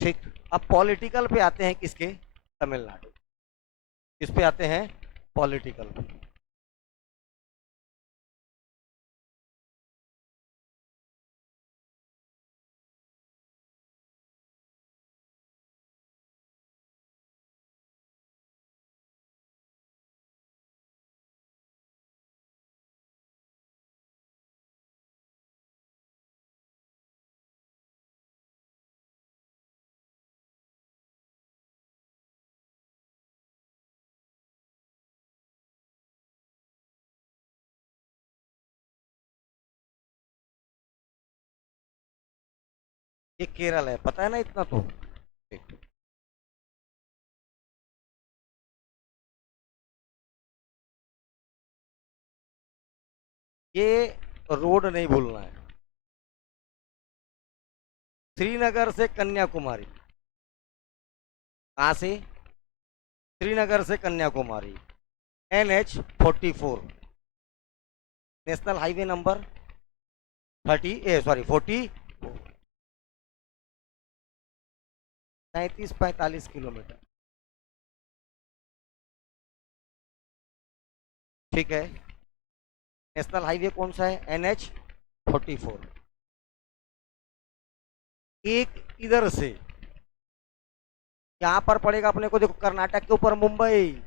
ठीक। अब पॉलिटिकल पे आते हैं किसके, तमिलनाडु। किस पे आते हैं, पॉलिटिकल पे। ये केरल है, पता है ना इतना तो। ठीक। ये रोड नहीं भूलना है, श्रीनगर से कन्याकुमारी। कहाँ से, श्रीनगर से Kanyakumari, NH 44, national highway number 35-45 kilometre. ठीक है। नेशनल हाईवे कौन सा है, NH 44। एक इधर से यहाँ पर पड़ेगा अपने को, देखो कर्नाटक के ऊपर मुंबई,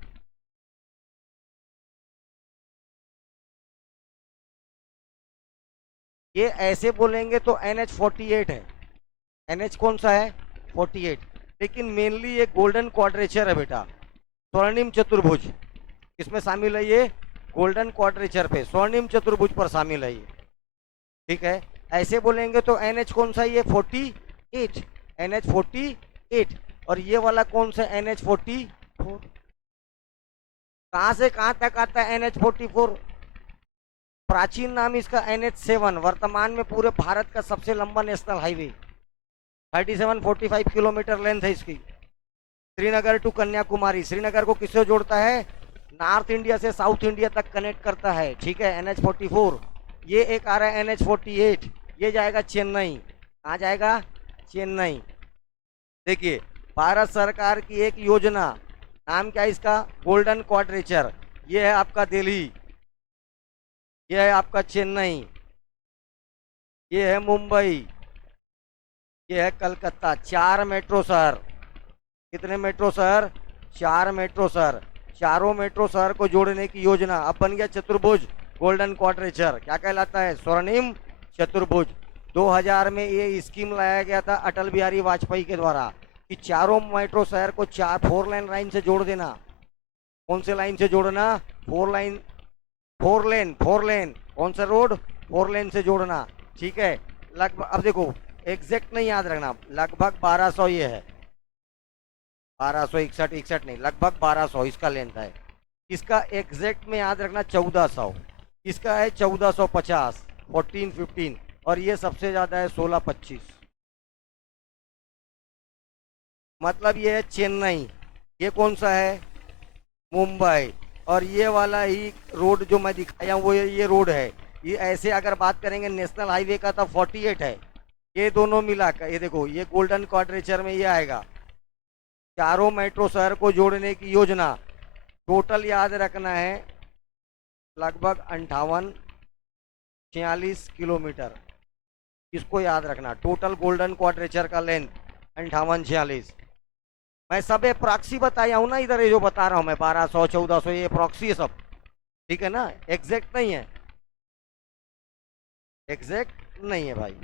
ये ऐसे बोलेंगे तो NH 48 है। NH कौन सा है, 48। लेकिन मेनली ये गोल्डन क्वाड्रेचर है बेटा, स्वर्णिम चतुर्भुज। इसमें शामिल है ये, गोल्डन क्वाड्रेचर पे, स्वर्णिम चतुर्भुज पर शामिल है ये। ठीक है। ऐसे बोलेंगे तो NH कौन सा, ये 48, NH 48। और ये वाला कौन सा, NH 44। कहां से कहां तक आता है NH 44, प्राचीन नाम इसका NH 7, वर्तमान में पूरे भारत का सबसे लंबा नेशनल हाईवे, 37-45 किलोमीटर लेंथ है इसकी। श्रीनगर टू कन्याकुमारी, श्रीनगर को किससे जोड़ता है, नॉर्थ इंडिया से साउथ इंडिया तक कनेक्ट करता है। ठीक है, NH 44। ये एक आ रहा है NH 48, ये जाएगा चेन्नई। कहाँ जाएगा, चेन्नई। देखिए, भारत सरकार की एक योजना, नाम क्या है इसका, गोल्डन क्वाड्रेचर। ये है आपका दिल्ली, ये है आपका चेन्नई, ये है मुंबई, ये है कलकत्ता। 4 मेट्रो शहर। कितने मेट्रो शहर, 4 मेट्रो शहर। चारों मेट्रो शहर को जोड़ने की योजना, अब बन गया चतुर्भुज, गोल्डन क्वाड्रेचर। क्या कहलाता है, स्वर्णिम चतुर्भुज। 2000 में ये स्कीम लाया गया था अटल बिहारी वाजपेयी के द्वारा, कि चारों मेट्रो शहर को 4 लाइन से जोड़ देना। कौन से लाइन से जोड़ना, 4 लेन। कौन सा रोड, 4 लेन से जोड़ना। ठीक है। लगभग, अब देखो एग्जैक्ट नहीं याद रखना, लगभग 1200 ये है, 1261 नहीं, लगभग 1200 इसका लेंथ है। इसका एग्जैक्ट में याद रखना 1400, इसका है 1450, 1415। और ये सबसे ज्यादा है 1625। मतलब ये है चेन्नई, ये कौन सा है, मुंबई। और ये वाला ही रोड जो मैं दिखाया हूँ वो ये रोड है। ये ऐसे अगर बात करेंगे नेशनल हाईवे का तो 48 है। ये दोनों मिलाकर, ये देखो, ये गोल्डन क्वाड्रेचर में ये आएगा। चारों मेट्रो शहर को जोड़ने की योजना, टोटल याद रखना है लगभग 58-46 किलोमीटर। इसको याद रखना, टोटल गोल्डन क्वाड्रेचर का लेंथ 58-46। मैं सब प्रॉक्सी बताया हूँ ना, इधर ये जो बता रहा हूँ मैं 1200 1400, ये प्रॉक्सी है सब। ठीक है ना, एग्जैक्ट नहीं है, एग्जैक्ट नहीं है भाई।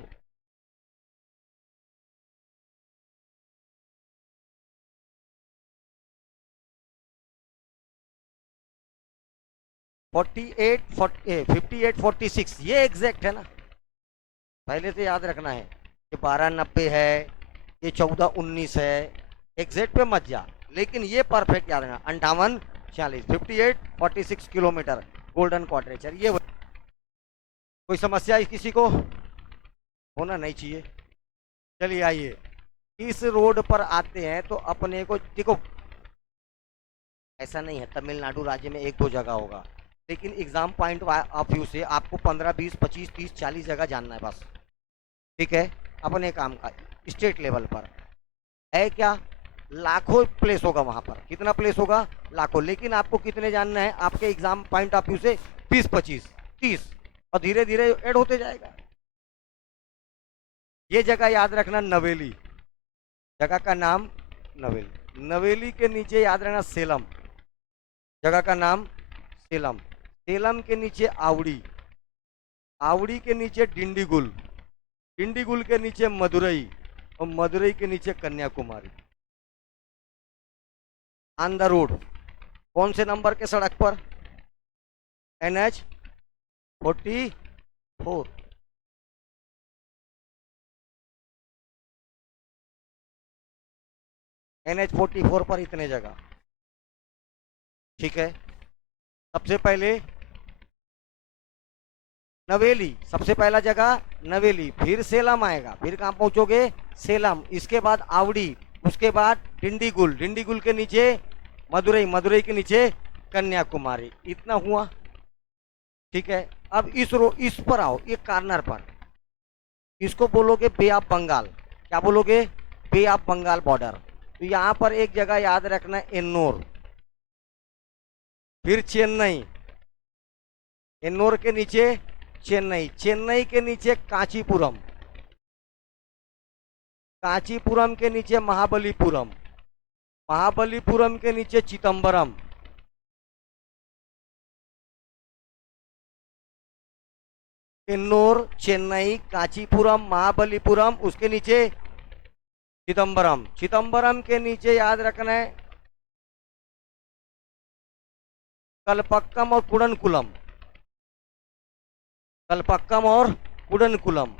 58-46 ये एग्जैक्ट है ना, पहले से याद रखना है। ये 1290 है, ये 1419 है। एग्जैक्ट पे मत जा, लेकिन ये परफेक्ट याद रखना, 58-46, 58-46 किलोमीटर गोल्डन क्वाड्रेचर। ये कोई समस्या है किसी को, होना नहीं चाहिए। चलिए आइए, इस रोड पर आते हैं तो अपने को देखो, ऐसा नहीं है तमिलनाडु राज्य में 1-2 जगह होगा, लेकिन एग्जाम पॉइंट ऑफ व्यू से आपको 15-20-25-30-40 जगह जानना है बस। ठीक है, अपने काम का, स्टेट लेवल पर। है क्या, लाखों प्लेस होगा वहां पर। कितना प्लेस होगा, लाखों। लेकिन आपको कितने जानना है आपके एग्जाम पॉइंट ऑफ व्यू से, 20, 25, 30, और धीरे धीरे ऐड होते जाएगा। ये जगह याद रखना, नवेली, जगह का नाम नवेली। नवेली के नीचे याद रखना सेलम, जगह का नाम सेलम। सेलम के नीचे आवड़ी, आवड़ी के नीचे डिंडीगुल, डिंडीगुल के नीचे मदुरई, और मदुरई के नीचे कन्याकुमारी। ऑन द रोड, कौन से नंबर के सड़क पर, NH-44। NH-44 पर इतने जगह, ठीक है। सबसे पहले नवेली, सबसे पहला जगह नवेली, फिर सेलम आएगा, फिर कहाँ पहुंचोगे, सेलम, इसके बाद आवड़ी, उसके बाद डिंडीगुल, डिंडीगुल के नीचे मदुरई, मदुरई के नीचे कन्याकुमारी। इतना हुआ, ठीक है। अब इस पर आओ, ये कार्नर पर, इसको बोलोगे बे ऑफ बंगाल। क्या बोलोगे, बे ऑफ बंगाल बॉर्डर। तो यहां पर एक जगह याद रखना, एन्नोर, फिर चेन्नई, एन्नोर के नीचे चेन्नई, चेन्नई के नीचे कांचीपुरम, कांचीपुरम के नीचे महाबलीपुरम, महाबलीपुरम के नीचे चिदम्बरम, एन्नोर, चेन्नई, कांचीपुरम, महाबलीपुरम, उसके नीचे चिदम्बरम। चिदम्बरम के नीचे याद रखना है कलपक्कम और कुडनकुलम, कलपक्कम और कुडनकुलम।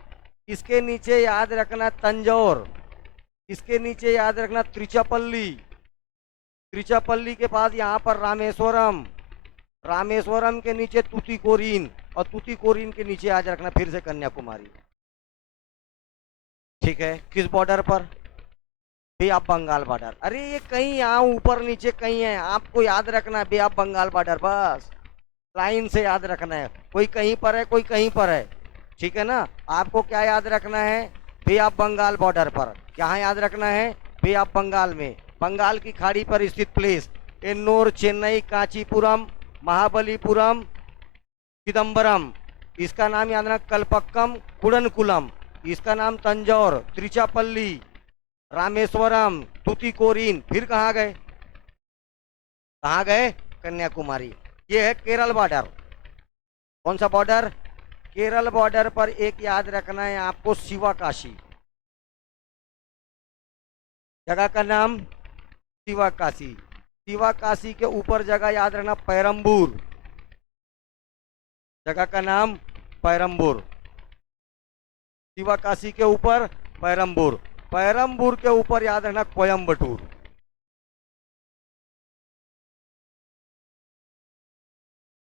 इसके नीचे याद रखना तंजौर, इसके नीचे याद रखना त्रिचापल्ली, त्रिचापल्ली के पास यहाँ पर रामेश्वरम, रामेश्वरम के नीचे तूतीकोरिन, और तूतीकोरिन के नीचे याद रखना फिर से कन्याकुमारी। ठीक है, किस बॉर्डर पर, बे ऑफ बंगाल बॉर्डर। अरे ये कहीं यहाँ ऊपर नीचे कहीं है, आपको याद रखना है बे ऑफ बंगाल बॉर्डर, बस लाइन से याद रखना है। कोई कहीं पर है, कोई कहीं पर है, ठीक है ना। आपको क्या याद रखना है, बे ऑफ बंगाल बॉर्डर पर। क्या याद रखना है, बे ऑफ बंगाल में, बंगाल की खाड़ी पर स्थित प्लेस, एन्नोर, चेन्नई, कांचीपुरम, महाबलीपुरम, चिदम्बरम। इसका नाम याद रखना कलपक्कम, कुडनकुलम, इसका नाम तंजौर, त्रिचापल्ली, रामेश्वरम, तूतीकोरिन। फिर कहाँ गए, कहाँ गए, कन्याकुमारी। ये है केरल बॉर्डर। कौन सा बॉर्डर, केरल बॉर्डर पर एक याद रखना है आपको, शिवाकाशी, जगह का नाम शिवाकाशी। शिवाकाशी के ऊपर जगह याद रखना पेरम्बूर, जगह का नाम पेरम्बूर। शिवाकाशी के ऊपर पेरम्बूर, पेरम्बूर के ऊपर याद रखना कोयम्बटूर।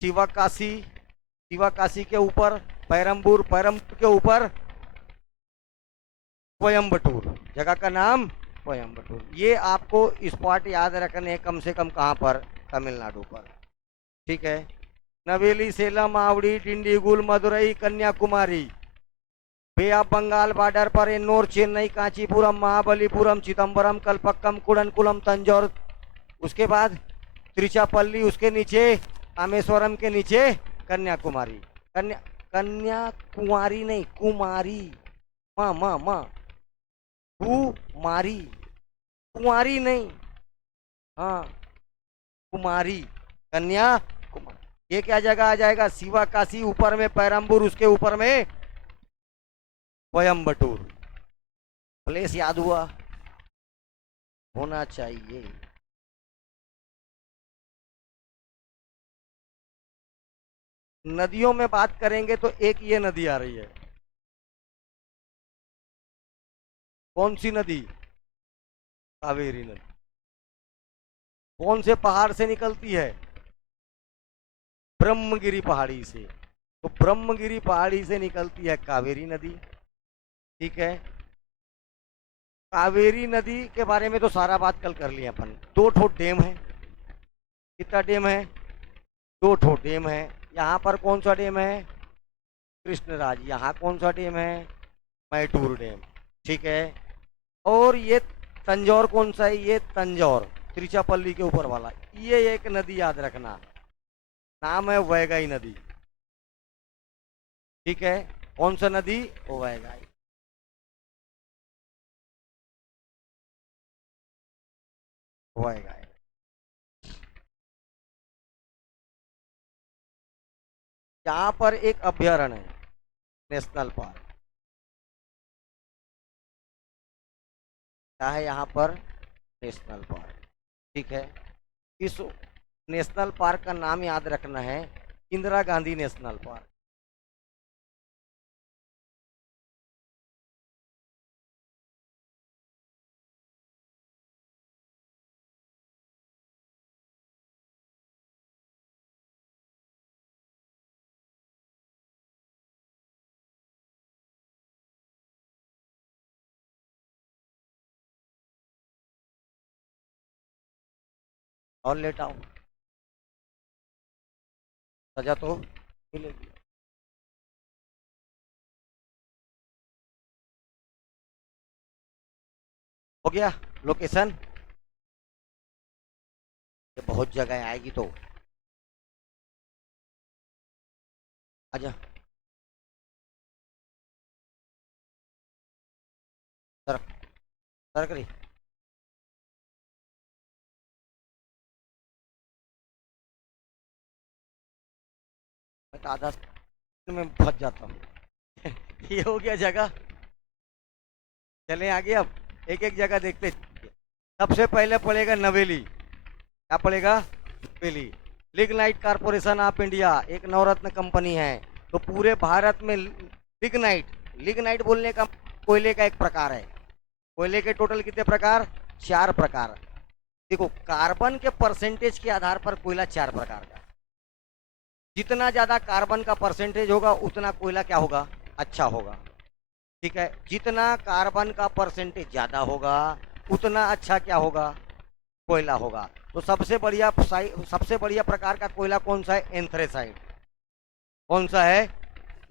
शिवाकाशी, शिवाकाशी के ऊपर पेरम्बूर, पेरम्बूर के ऊपर कोयम्बटूर, जगह का नाम कोयम्बटूर। ये आपको स्पॉट याद रखने कम से कम कहाँ पर, तमिलनाडु पर, ठीक है। नवेली, सेलम, आवड़ी, डिंडीगुल, मदुरई, कन्याकुमारी, बे ऑफ बंगाल बॉर्डर पर एन्नोर, चेन्नई, कांचीपुरम, महाबलीपुरम, चिदम्बरम, कलपक्कम, कुडनकुलम, तंजौर, उसके बाद त्रिचापल्ली, उसके नीचे रामेश्वरम के नीचे कन्याकुमारी। कन्याकुमारी नहीं, कुमारी, माँ माँ माँ, कुमारी, कुमारी नहीं, हाँ कुमारी, कन्याकुमारी। ये क्या जगह आ जाएगा, शिवाकाशी, ऊपर में पेरम्बूर, उसके ऊपर में कोयम्बटूर। प्लेस याद हुआ, होना चाहिए। नदियों में बात करेंगे तो एक ये नदी आ रही है, कौन सी नदी, कावेरी नदी। कौन से पहाड़ से निकलती है, ब्रह्मगिरी पहाड़ी से। तो ब्रह्मगिरी पहाड़ी से निकलती है कावेरी नदी, ठीक है। कावेरी नदी के बारे में तो सारा बात कल कर लिया अपन। 2 ठो डैम है, कितना डैम है, 2 ठो डैम है। यहाँ पर कौन सा डैम है, कृष्णराज। यहाँ कौन सा डैम है, मैटूर डैम, ठीक है। और ये तंजौर कौन सा है? ये तंजौर, तिरुचिरापल्ली के ऊपर वाला। ये एक नदी याद रखना, नाम है वैगाई नदी। ठीक है, कौन सा नदी? वैगाई। वैगाई। यहाँ पर एक अभ्यारण्य है, नेशनल पार्क। क्या है यहाँ पर? National park. ठीक है, इस नेशनल पार्क का नाम याद रखना है, इंदिरा गांधी नेशनल पार्क। और लेट आओ, सजा तो मिलेगी। हो गया लोकेशन? ये बहुत जगह आएगी तो आजा। सर, सर करी। मैं तो आधा सेकंड में फंस जाता हूँ। ये हो गया जगह। चले आगे, अब एक एक जगह देखते। सबसे पहले पड़ेगा नवेली। क्या पड़ेगा? नवेली। लिग्नाइट कारपोरेशन ऑफ इंडिया एक नवरत्न कंपनी है। तो पूरे भारत में लिग्नाइट, लिग्नाइट बोलने का कोयले का एक प्रकार है। कोयले के टोटल कितने प्रकार? 4 प्रकार। देखो, कार्बन के परसेंटेज के आधार पर कोयला 4 प्रकार का। जितना ज्यादा कार्बन का परसेंटेज होगा उतना कोयला क्या होगा? अच्छा होगा। ठीक है, जितना कार्बन का परसेंटेज ज्यादा होगा उतना अच्छा क्या होगा? कोयला होगा। तो सबसे बढ़िया प्रकार का कोयला कौन सा है? एंथ्रेसाइट। कौन सा है?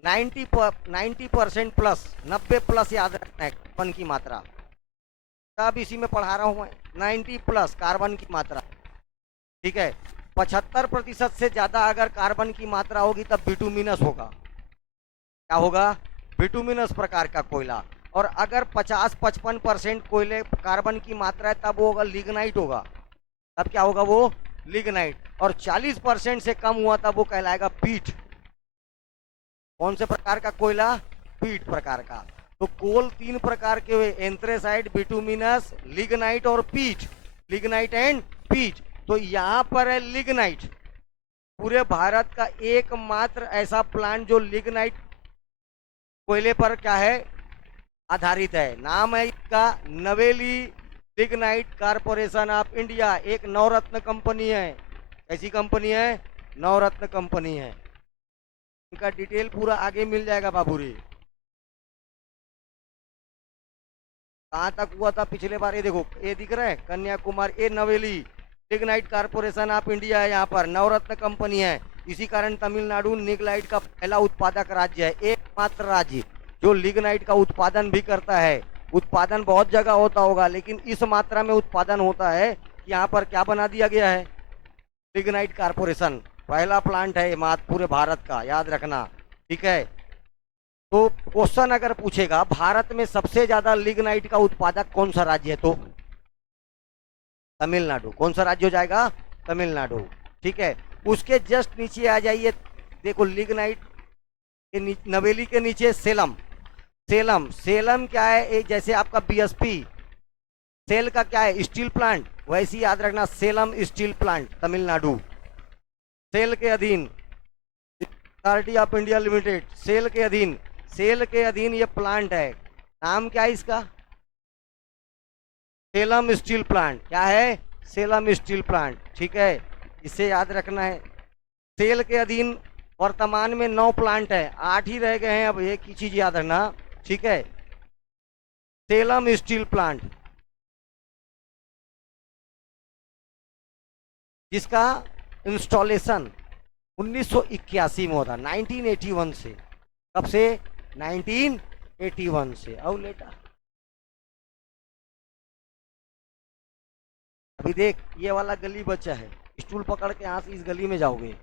90% प्लस, 90 प्लस याद रखना है कार्बन की मात्रा। तब इसी में पढ़ा रहा हूं मैं, 90 प्लस कार्बन की मात्रा। ठीक है, 75% से ज्यादा अगर कार्बन की मात्रा होगी तब बिटुमिनस होगा। क्या होगा? बिटुमिनस प्रकार का कोयला। और अगर 50-55% कोयले कार्बन की मात्रा है तब वो होगा लिग्नाइट होगा। तब क्या होगा? वो लिग्नाइट। और 40% से कम हुआ तब वो कहलाएगा पीट। कौन से प्रकार का कोयला? पीट प्रकार का। तो कोल 3 प्रकार के हुए, एंथ्रेसाइट, बिटुमिनस, लिग्नाइट और पीट। लिग्नाइट एंड पीट। तो यहाँ पर है लिग्नाइट। पूरे भारत का एकमात्र ऐसा प्लांट जो लिग्नाइट कोयले पर क्या है? आधारित है। नाम है इसका नवेली लिग्नाइट कारपोरेशन ऑफ इंडिया। एक नवरत्न कंपनी है। ऐसी कंपनी है, नवरत्न कंपनी है। इनका डिटेल पूरा आगे मिल जाएगा बाबूरी। कहाँ तक हुआ था पिछले बार? ये देखो, ये दिख रहा है कन्याकुमारी, ये नवेली लिग्नाइट कारपोरेशन ऑफ इंडिया है। यहाँ पर नवरत्न कंपनी है। इसी कारण तमिलनाडु लिग्नाइट का पहला उत्पादक राज्य है, एकमात्र राज्य जो लिग्नाइट का उत्पादन भी करता है। उत्पादन बहुत जगह होता होगा लेकिन इस मात्रा में उत्पादन होता है कि यहाँ पर क्या बना दिया गया है? लिग्नाइट कारपोरेशन पहला प्लांट है पूरे भारत का, याद रखना। ठीक है, तो क्वेश्चन अगर पूछेगा भारत में सबसे ज्यादा लिग्नाइट का उत्पादक कौन सा राज्य है, तो तमिलनाडु। कौन सा राज्य हो जाएगा? तमिलनाडु। ठीक है, उसके जस्ट नीचे आ जाइए। देखो, लिग्नाइट के नवेली के नीचे सेलम। सेलम, सेलम क्या है? एक जैसे आपका बीएसपी सेल का क्या है? Steel plant. वैसे ही याद रखना, Salem steel plant Tamil Nadu. SAIL के अधीन, authority of India limited, SAIL के अधीन, सेल के अधीन ये प्लांट है। नाम क्या है इसका? Salem steel plant. क्या है? Salem steel plant. ठीक है, इसे याद रखना है। सेल के अधीन वर्तमान में 9 प्लांट है, 8 ही रह गए हैं। अब एक ही चीज याद रखना। ठीक है, सेलम स्टील प्लांट जिसका इंस्टॉलेशन 1981 में होता, 1981 से। कब से? 1981 से। और लेटा अभी देख ये वाला गली बचा है, स्टूल पकड़ के यहाँ से इस गली में जाओगे।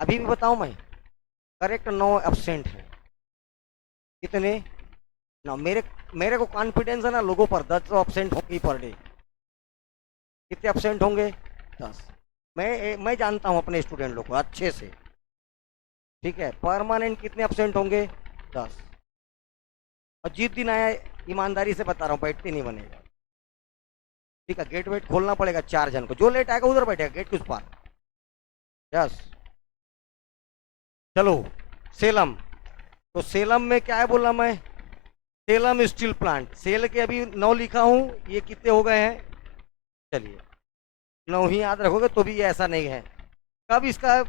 अभी भी बताऊं मैं, करेक्ट 9 एब्सेंट है। कितने? ना मेरे मेरे को कॉन्फिडेंस है ना लोगों पर, 10 एब्सेंट होंगे पर डे। कितने एब्सेंट होंगे? 10। मैं जानता हूं अपने स्टूडेंट लोग को अच्छे से, ठीक है। परमानेंट कितने एब्सेंट होंगे? 10। और जिस दिन आया, ईमानदारी से बता रहा हूँ, बैठते नहीं बनेगा, ठीक है। गेट वेट खोलना पड़ेगा 4 जन को, जो लेट आएगा उधर बैठेगा गेट के उस पार। यस। चलो सेलम, तो सेलम में क्या है बोला मैं, सेलम स्टील प्लांट। सेल के अभी 9 लिखा हूं, ये कितने हो गए हैं? चलिए 9 ही याद रखोगे तो भी ये ऐसा नहीं है। कब इसका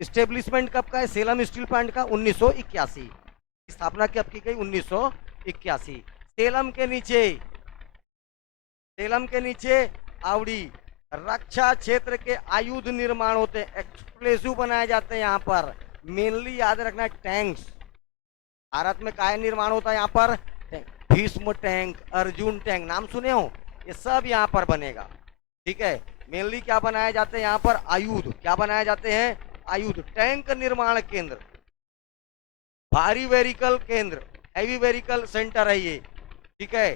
स्टेब्लिशमेंट कब का है सेलम स्टील प्लांट का? 1981। स्थापना कब की गई? 1981। सेलम के नीचे आवड़ी, रक्षा क्षेत्र के आयुध निर्माण होते हैं, एक्सप्लेसिव बनाए जाते हैं यहाँ पर। मेनली याद रखना टैंक्स। भारत में काय निर्माण होता है यहाँ पर? भीष्म टैंक, अर्जुन टैंक, नाम सुने हो? ये सब यहाँ पर बनेगा, ठीक है। मेनली क्या बनाए जाते हैं यहाँ पर? आयुध। क्या बनाए जाते हैं? आयुध। टैंक निर्माण केंद्र, भारी वेहिकल केंद्र, हैवी वेहिकल सेंटर है ये, ठीक है।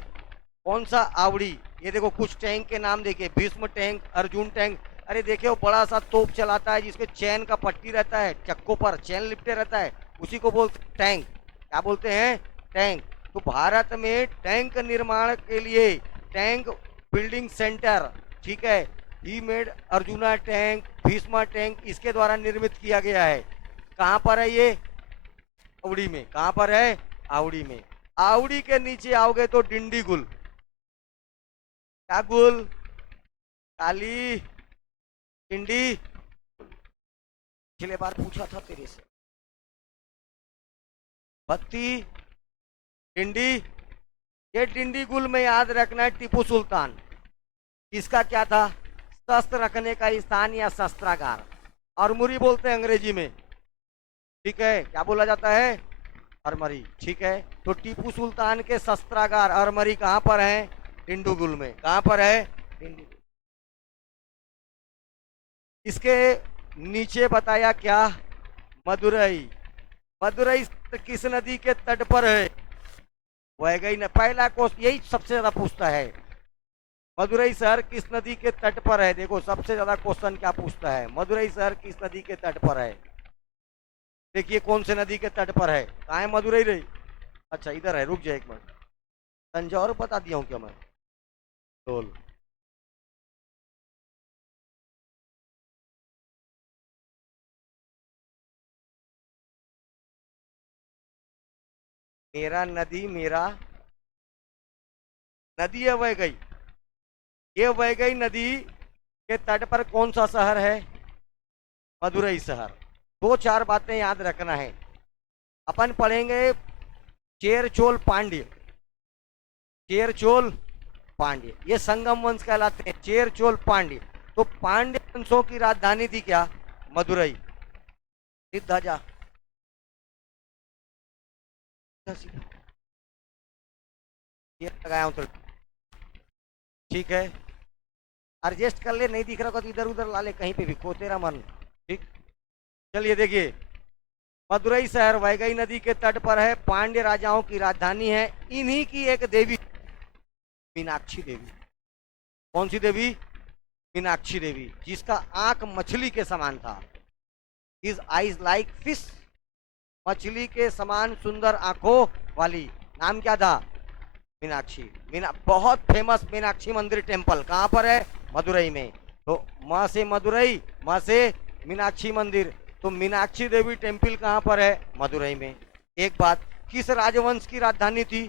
कौन सा? आवड़ी। ये देखो कुछ टैंक के नाम देखिए, भीष्म टैंक, अर्जुन टैंक। अरे देखिए बड़ा सा तोप चलाता है जिसके चैन का पट्टी रहता है, चक्कों पर चैन लिपटे रहता है, उसी को बोलते टैंक। क्या बोलते हैं? टैंक। तो भारत में टैंक निर्माण के लिए टैंक बिल्डिंग सेंटर, ठीक है, he made arjuna tank, Bheeshma tank, इसके द्वारा निर्मित किया गया है। कहाँ पर है ये? आवड़ी में। कहाँ पर है? आवड़ी में। आवड़ी के नीचे आओगे तो डिंडीगुल। क्या गुल? काली डिंडी। पिछले बार पूछा था तेरे से। बत्ती, डिंडी। ये डिंडीगुल में याद रखना है टीपू सुल्तान। इसका क्या था? शस्त्र रखने का स्थान या शस्त्रागार। आर्मोरी बोलते हैं अंग्रेजी में, ठीक है। क्या बोला जाता है? आर्मरी, ठीक है। तो टीपू सुल्तान के शस्त्रागार आर्मरी कहाँ पर है? डिंडीगुल में। कहाँ पर है? डिंडीगुल। इसके नीचे बताया क्या? मदुरई। मदुरई किस नदी के तट पर है? वैगई न। पहला क्वेश्चन यही सबसे ज्यादा पूछता है, मदुरई शहर किस नदी के तट पर है। देखो सबसे ज्यादा क्वेश्चन क्या पूछता है, मदुरई शहर किस नदी के तट पर है। देखिए कौन से नदी के तट पर है। कहाँ है मदुरई रही? अच्छा इधर है, रुक जाए एक मिनट। तंजौर बता दिया हूँ क्या मैं? बोल। मेरा नदी, मेरा नदी है वैगई। ये वैगई नदी के तट पर कौन सा शहर है? मदुरई शहर। 2-4 बातें याद रखना है। अपन पढ़ेंगे चेर चोल पांड्य। चेर चोल पांड्य ये संगम वंश कहलाते हैं, चेर चोल पांड्य। तो पांड्य वंशों की राजधानी थी क्या? मदुरई। सीधा जा, ये लगाया हूं तो ठीक है। एडजस्ट कर ले, नहीं दिख रहा तो इधर उधर ला ले, कहीं पे भी खो तेरा मन, ठीक। चलिए देखिए, मदुरई शहर वैगई नदी के तट पर है, पांड्य राजाओं की राजधानी है। इन्हीं की एक देवी मीनाक्षी देवी। कौन सी देवी? मीनाक्षी देवी, जिसका आंख मछली के समान था। His eyes like fish. मछली के समान सुंदर आंखों वाली। नाम क्या था? मीनाक्षी। बहुत फेमस मीनाक्षी मंदिर टेम्पल कहाँ पर है? मदुरई में। तो माँ से मदुरई, माँ से मीनाक्षी मंदिर। तो मीनाक्षी देवी टेम्पल कहाँ पर है? मदुरई में। एक बात, किस राजवंश की राजधानी थी?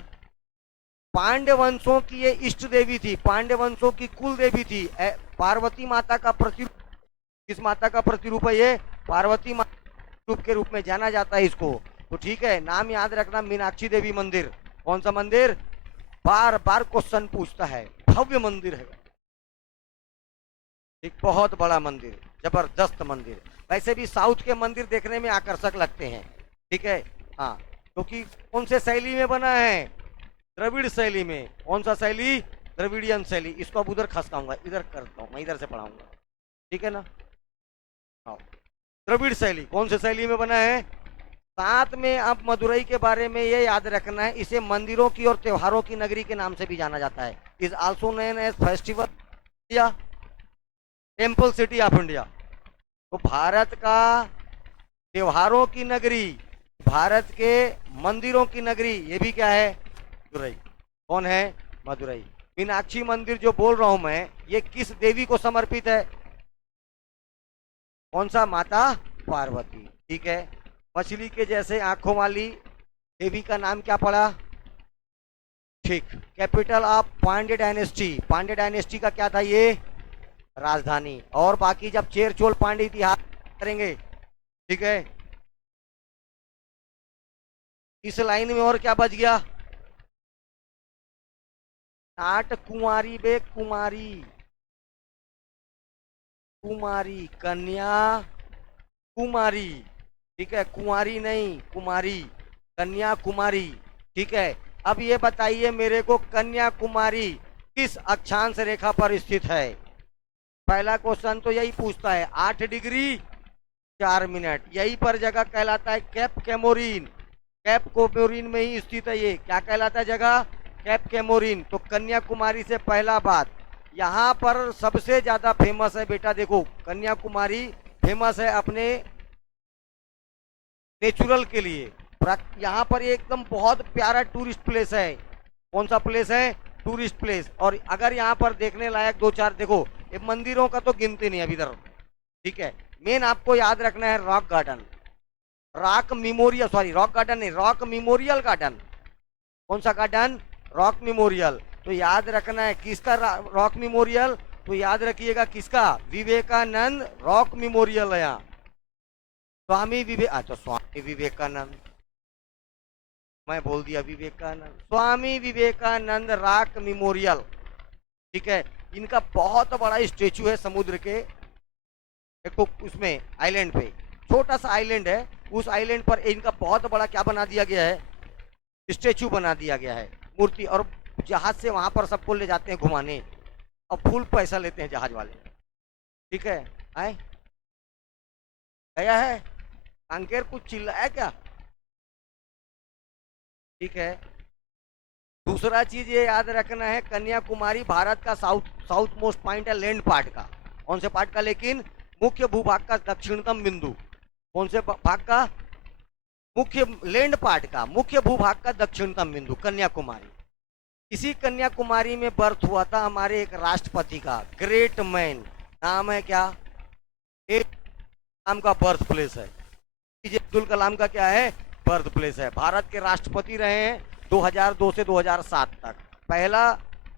पांड्य वंशों की ये इष्ट देवी थी, पांड्य वंशों की कुल देवी थी। पार्वती माता का प्रतिरूप। किस माता का प्रतिरूप है ये? पार्वती माता के रूप में जाना जाता है इसको। तो ठीक है, नाम याद रखना मीनाक्षी देवी मंदिर। कौन सा मंदिर? बार बार क्वेश्चन पूछता है। भव्य मंदिर है, एक बहुत बड़ा मंदिर, जबरदस्त मंदिर। वैसे भी साउथ के मंदिर देखने में आकर्षक लगते हैं, ठीक है। हाँ, क्योंकि कौन से शैली में बना है? द्रविड़ शैली में। कौन सा शैली? द्रविडियन शैली, इसको अब उधर खसकाऊंगा, इधर करता हूँ मैं, इधर से पढ़ाऊंगा, ठीक है ना। हाँ, द्रविड़ शैली कौन से शैली में बना है। साथ में अब मदुरई के बारे में ये याद रखना है, इसे मंदिरों की और त्योहारों की नगरी के नाम से भी जाना जाता है। Is also known as festival India, temple city of India. तो भारत का त्योहारों की नगरी, भारत के मंदिरों की नगरी, ये भी क्या है, मदुरई। कौन है, मदुरई। मीनाक्षी मंदिर जो बोल रहा हूं मैं, ये किस देवी को समर्पित है, कौन सा, माता पार्वती, ठीक है। मछली के जैसे आंखों वाली देवी का नाम क्या पड़ा, ठीक। Capital of Pandya dynasty, Pandya dynasty का क्या था ये, राजधानी। और बाकी जब चेर चोल पांड्य इतिहास करेंगे, ठीक है। इस लाइन में और क्या बच गया, नाट कुमारी बे, कुमारी, कुमारी कन्या कुमारी, ठीक है, कुंवारी नहीं, कुमारी, कन्या कुमारी, ठीक है। अब ये बताइए मेरे को, कन्या कुमारी किस अक्षांश रेखा पर स्थित है। पहला क्वेश्चन तो यही पूछता है, 8 डिग्री 4 मिनट, यही पर जगह कहलाता है कैप कैमोरीन। कैप कैमोरीन में ही स्थित है ये, क्या कहलाता है जगह, कैप कैमोरीन। तो कन्याकुमारी से पहला बात, यहाँ पर सबसे ज्यादा फेमस है बेटा, देखो कन्याकुमारी फेमस है अपने नेचुरल के लिए। यहाँ पर एकदम बहुत प्यारा टूरिस्ट प्लेस है। कौन सा प्लेस है, टूरिस्ट प्लेस। और अगर यहाँ पर देखने लायक दो चार, देखो ये मंदिरों का तो गिनती नहीं अभी इधर, ठीक है। मेन आपको याद रखना है rock garden, rock memorial, sorry rock garden नहीं, रॉक मेमोरियल गार्डन। कौन सा गार्डन, रॉक मेमोरियल। तो याद रखना है किसका रॉक मेमोरियल, तो याद रखिएगा किसका, विवेकानंद रॉक मेमोरियल है यहाँ। स्वामी स्वामी विवेकानंद, मैं बोल दिया विवेकानंद, स्वामी विवेकानंद रॉक मेमोरियल, ठीक है। इनका बहुत बड़ा स्टेचू है समुद्र के एक तो उसमें आइलैंड पे, छोटा सा आइलैंड है, उस आइलैंड पर इनका बहुत बड़ा क्या बना दिया गया है, स्टेचू बना दिया गया है, मूर्ति। और जहाज से वहां पर सबको ले जाते हैं घुमाने, और फुल पैसा लेते हैं जहाज वाले, ठीक है। आए गया है कांकेर, कुछ चिल्लाया क्या, ठीक है। दूसरा चीज ये याद रखना है, कन्याकुमारी भारत का साउथ मोस्ट पॉइंट है लैंड पार्ट का। कौन से पार्ट का, लेकिन मुख्य भूभाग का दक्षिणतम बिंदु। कौन से भाग का, मुख्य लैंड पार्ट का मुख्य भूभाग का दक्षिणतम बिंदु कन्याकुमारी। इसी कन्याकुमारी में बर्थ हुआ था हमारे एक राष्ट्रपति का, ग्रेट मैन, नाम है क्या, एक नाम का बर्थ प्लेस है। एपीजे अब्दुल कलाम का क्या है, बर्थ प्लेस है। भारत के राष्ट्रपति रहे हैं 2002 से 2007 तक, पहला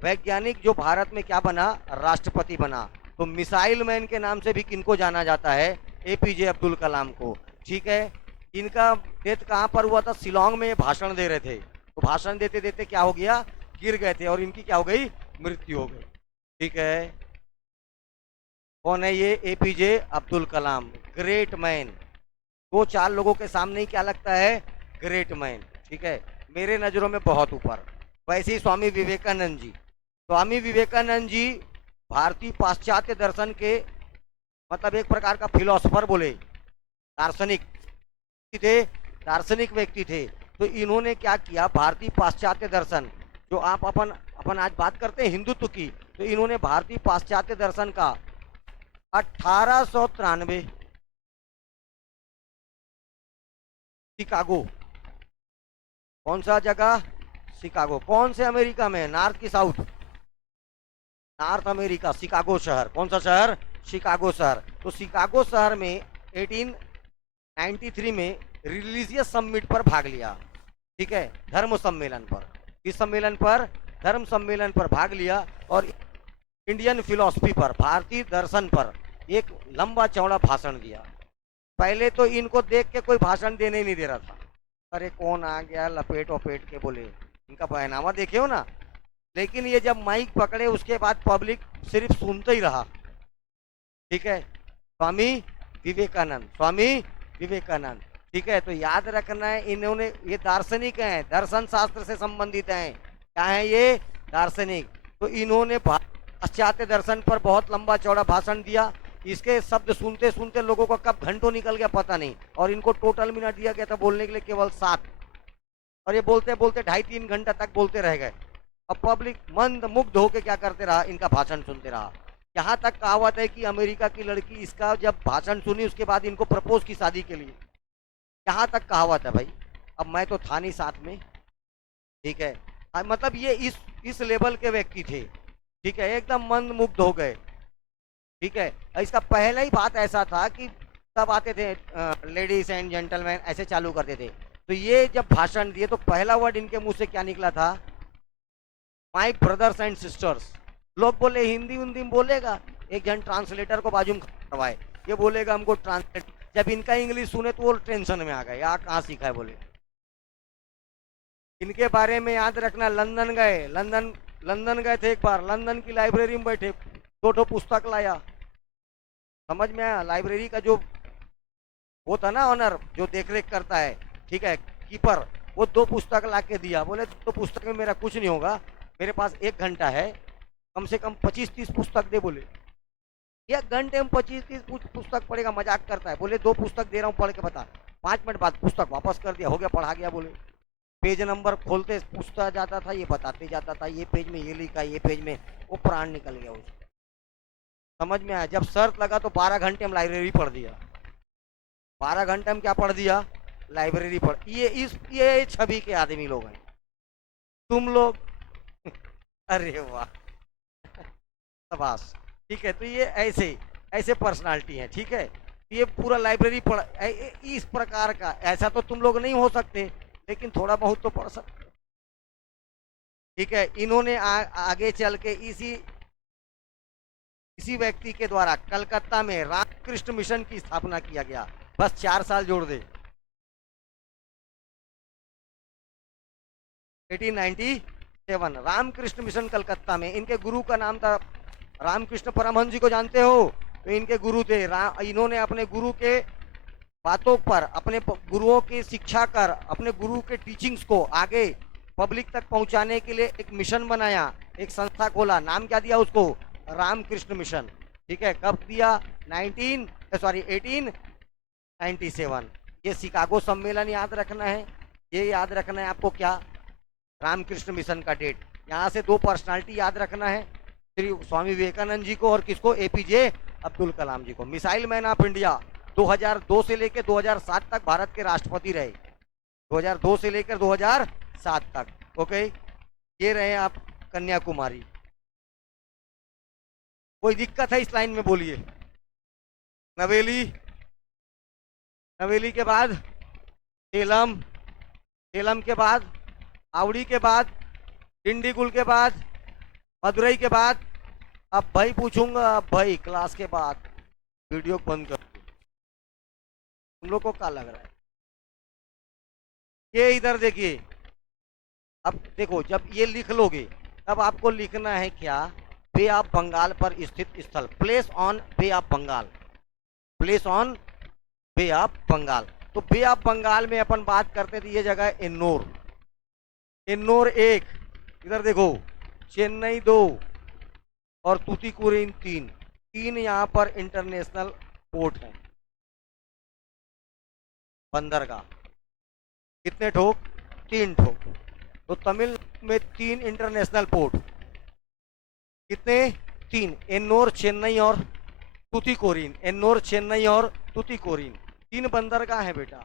वैज्ञानिक जो भारत में क्या बना, राष्ट्रपति बना। तो मिसाइल मैन के नाम से भी किनको जाना जाता है, एपीजे अब्दुल कलाम को, ठीक है। इनका डेथ कहाँ पर हुआ था, शिलोंग में भाषण दे रहे थे, तो भाषण देते देते क्या हो गया, गिर गए थे और इनकी क्या हो गई, मृत्यु हो गई, ठीक है। कौन है ये, APJ Abdul Kalam, great man. दो चार लोगों के सामने ही क्या लगता है, ग्रेट मैन, ठीक है, मेरे नजरों में बहुत ऊपर। वैसे ही स्वामी विवेकानंद जी, स्वामी विवेकानंद जी भारतीय पाश्चात्य दर्शन के मतलब एक प्रकार का फिलोसफर बोले, दार्शनिक थे, दार्शनिक व्यक्ति थे। तो इन्होंने क्या किया, भारतीय पाश्चात्य दर्शन जो आप अपन आज बात करते हैं हिंदुत्व की, तो इन्होंने भारतीय पाश्चात्य दर्शन का 1893 शिकागो, कौन सा जगह, शिकागो। कौन से अमेरिका में, नॉर्थ की साउथ, नॉर्थ अमेरिका, शिकागो शहर। कौन सा शहर, शिकागो शहर। तो शिकागो शहर में 1893 में रिलीजियस समिट पर भाग लिया, ठीक है, धर्म सम्मेलन पर। इस सम्मेलन पर, धर्म सम्मेलन पर भाग लिया और इंडियन फिलॉसफी पर, भारतीय दर्शन पर एक लंबा चौड़ा भाषण दिया। पहले तो इनको देख के कोई भाषण देने ही नहीं दे रहा था, अरे कौन आ गया लपेट वपेट के, बोले इनका पहनावा देखे हो ना। लेकिन ये जब माइक पकड़े उसके बाद पब्लिक सिर्फ सुनते ही रहा, ठीक है। स्वामी विवेकानंद, स्वामी विवेकानंद, ठीक है। तो याद रखना है, इन्होंने, ये दार्शनिक हैं, दर्शन शास्त्र से संबंधित हैं, क्या है ये, दार्शनिक। तो तो इन्होंने पाश्चात्य दर्शन पर बहुत लंबा चौड़ा भाषण दिया। इसके शब्द सुनते सुनते लोगों का कब घंटों निकल गया पता नहीं, और इनको टोटल मिनट दिया गया था बोलने के लिए केवल 7, और ये बोलते बोलते 2.5-3 घंटा तक बोलते रह गए। अब पब्लिक मंद मुग्ध होकर क्या करते रहा, इनका भाषण सुनते रहा। यहाँ तक कहावत है कि अमेरिका की लड़की इसका जब भाषण सुनी उसके बाद इनको प्रपोज की शादी के लिए, यहाँ तक कहावत है भाई। अब मैं तो था नहीं साथ में, ठीक है। मतलब ये इस लेवल के व्यक्ति थे, ठीक है, एकदम मंद मुग्ध हो गए, ठीक है। इसका पहला ही बात ऐसा था कि सब आते थे लेडीज एंड जेंटलमैन ऐसे चालू करते थे। तो ये जब भाषण दिए तो पहला वर्ड इनके मुंह से क्या निकला था, माय ब्रदर्स एंड सिस्टर्स। लोग बोले हिंदी हिंदी में बोलेगा, एक जन ट्रांसलेटर को बाजू में करवाए, ये बोलेगा हमको ट्रांसलेट। जब इनका इंग्लिश सुने तो वो टेंशन में आ गए, यार कहाँ सीखा है बोले। इनके बारे में याद रखना, लंदन गए थे एक बार, लंदन की लाइब्रेरी में बैठे, 2 पुस्तक लाया। समझ में आया, लाइब्रेरी का जो वो था ना ऑनर जो देखरेख करता है, ठीक है, कीपर, वो 2 पुस्तक ला के दिया। बोले 2 पुस्तक में मेरा कुछ नहीं होगा, मेरे पास 1 घंटा है, कम से कम 25-30 पुस्तक दे। बोले 1 घंटे में 25-30 पुस्तक पढ़ेगा, मजाक करता है। बोले 2 पुस्तक दे रहा हूँ, पढ़ के बता। 5 मिनट बाद पुस्तक वापस कर दिया, हो गया, पढ़ा गया। बोले पेज नंबर खोलते पूछता जाता था, ये बताते जाता था, ये पेज में ये लिखा, ये पेज में, वो प्राण निकल गया उसको। समझ में आया। जब शर्त लगा तो 12 घंटे में लाइब्रेरी पढ़ दिया। 12 घंटे में क्या पढ़ दिया, लाइब्रेरी पढ़। ये छवि के आदमी लोग हैं तुम लोग। अरे वाह, शाबाश, ठीक है। तो ये ऐसे पर्सनालिटी हैं, ठीक है। ये पूरा लाइब्रेरी पढ़, इस प्रकार का। ऐसा तो तुम लोग नहीं हो सकते, लेकिन थोड़ा बहुत तो पढ़ सकते, ठीक है। इन्होंने आगे चल के इसी व्यक्ति के द्वारा कलकत्ता में रामकृष्ण मिशन की स्थापना किया गया। बस 4 साल जोड़ दे, 1897, रामकृष्ण मिशन कलकत्ता में। इनके गुरु का नाम था रामकृष्ण परमहंस जी को जानते हो, तो इनके गुरु थे। इन्होंने अपने गुरु के बातों पर, अपने गुरुओं की शिक्षा कर, अपने गुरु के टीचिंग्स को आगे पब्लिक तक पहुंचाने के लिए एक मिशन बनाया, एक संस्था खोला। नाम क्या दिया उसको, रामकृष्ण मिशन, ठीक है। कब दिया, 1897। ये शिकागो सम्मेलन याद रखना है, ये याद रखना है आपको, क्या, रामकृष्ण मिशन का डेट। यहाँ से 2 पर्सनालिटी याद रखना है, श्री स्वामी विवेकानंद जी को और किसको, एपीजे अब्दुल कलाम जी को। मिसाइल मैन ऑफ इंडिया 2002 से लेकर 2007 तक भारत के राष्ट्रपति रहे, 2002 से लेकर 2007 तक, ओके। ये रहे आप कन्याकुमारी। कोई दिक्कत है इस लाइन में, बोलिए। नवेली के बाद सेलम के बाद आवड़ी के बाद डिंडीगुल के बाद मदुरई के बाद, अब भाई पूछूंगा, अब भाई क्लास के बाद वीडियो बंद कर दो। तुम लोग को क्या लग रहा है, ये इधर देखिए। अब देखो, जब ये लिख लोगे तब आपको लिखना है क्या, बे ऑफ बंगाल पर स्थित स्थल, place on bay of Bengal, place on bay of Bengal. तो बे ऑफ बंगाल में अपन बात करते थे, ये जगह है एन्नोर, एन्नोर 1, इधर देखो, चेन्नई 2 और तूतीकोरिन 3 यहाँ पर इंटरनेशनल पोर्ट है, बंदरगाह। कितने ठोक, 3 ठोक। तो तमिल में 3 इंटरनेशनल पोर्ट, कितने, 3, एन्नोर, चेन्नई और तूतीकोरिन। एन्नोर, चेन्नई और तूतीकोरिन 3 बंदरगाह है बेटा,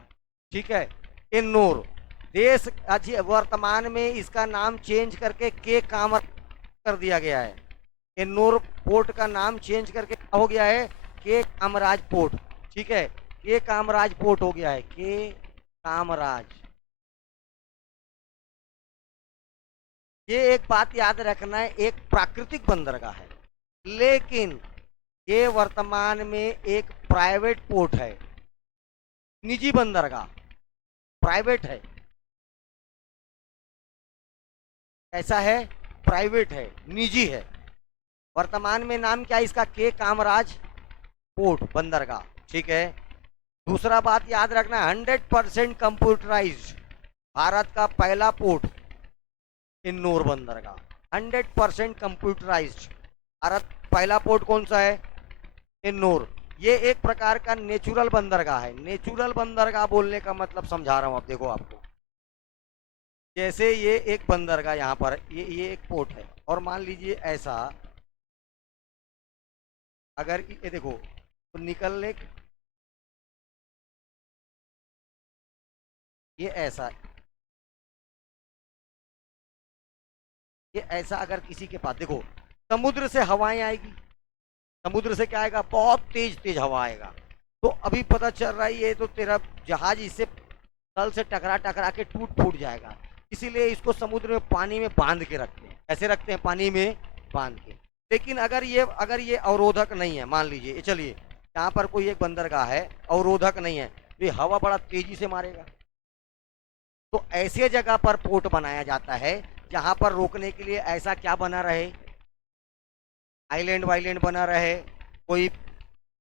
ठीक है। एन्नोर देश वर्तमान में इसका नाम चेंज करके के कामराज कर दिया गया है। एन्नोर पोर्ट का नाम चेंज करके हो गया है के कामराज पोर्ट, ठीक है। के कामराज पोर्ट हो गया है, के कामराज। ये एक बात याद रखना है, एक प्राकृतिक बंदरगाह है, लेकिन ये वर्तमान में एक प्राइवेट पोर्ट है, निजी बंदरगाह, प्राइवेट है। ऐसा है, प्राइवेट है, निजी है। वर्तमान में नाम क्या है इसका, के कामराज पोर्ट बंदरगाह, ठीक है। दूसरा बात याद रखना, 100% कंप्यूटराइज्ड भारत का पहला पोर्ट एन्नोर बंदरगाह, 100% कंप्यूटराइज्ड। भारत पहला पोर्ट कौन सा है? एन्नोर। ये एक प्रकार का नेचुरल बंदरगाह है। नेचुरल बंदरगाह बोलने का मतलब समझा रहा हूं। अब देखो आपको, जैसे ये एक बंदरगाह यहाँ पर, ये एक पोर्ट है, और मान लीजिए ऐसा, अगर ये देखो तो निकलने, ये ऐसा, ये ऐसा अगर किसी के पास, देखो समुद्र से हवाएं आएगी, समुद्र से क्या आएगा? बहुत तेज तेज हवा आएगा। तो अभी पता चल रहा है ये तो तेरा जहाज इससे तल से टकरा टकरा के टूट फूट जाएगा, इसीलिए इसको समुद्र में पानी में बांध के रखते हैं। ऐसे रखते हैं, पानी में बांध के। लेकिन अगर ये अवरोधक नहीं है, मान लीजिए चलिए यहाँ पर कोई एक बंदरगाह है, अवरोधक नहीं है, तो ये हवा बड़ा तेजी से मारेगा। तो ऐसे जगह पर पोर्ट बनाया जाता है जहां पर रोकने के लिए ऐसा क्या बना रहे, आइलैंड वाइलैंड बना रहे, कोई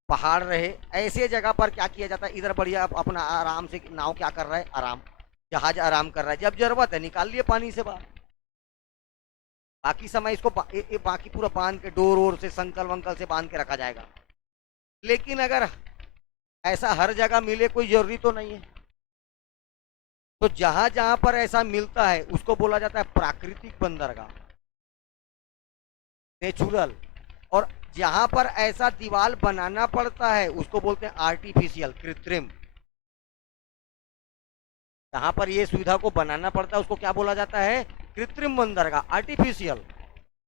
पहाड़ रहे। ऐसे जगह पर क्या किया जाता है, इधर बढ़िया अपना आराम से नाव क्या कर रहा है, आराम, जहाज आराम कर रहा है, जब जरूरत है निकाल लिए पानी से बाहर, बाकी समय इसको बाकी पूरा बांध के डोर ओर से संकल वंकल से बांध के रखा जाएगा। लेकिन अगर ऐसा हर जगह मिले, कोई जरूरी तो नहीं है। तो जहां जहां पर ऐसा मिलता है उसको बोला जाता है प्राकृतिक बंदरगाह, नेचुरल। और जहां पर ऐसा दीवार बनाना पड़ता है उसको बोलते हैं आर्टिफिशियल, कृत्रिम। जहां पर ये सुविधा को बनाना पड़ता है उसको क्या बोला जाता है? कृत्रिम बंदरगाह, आर्टिफिशियल।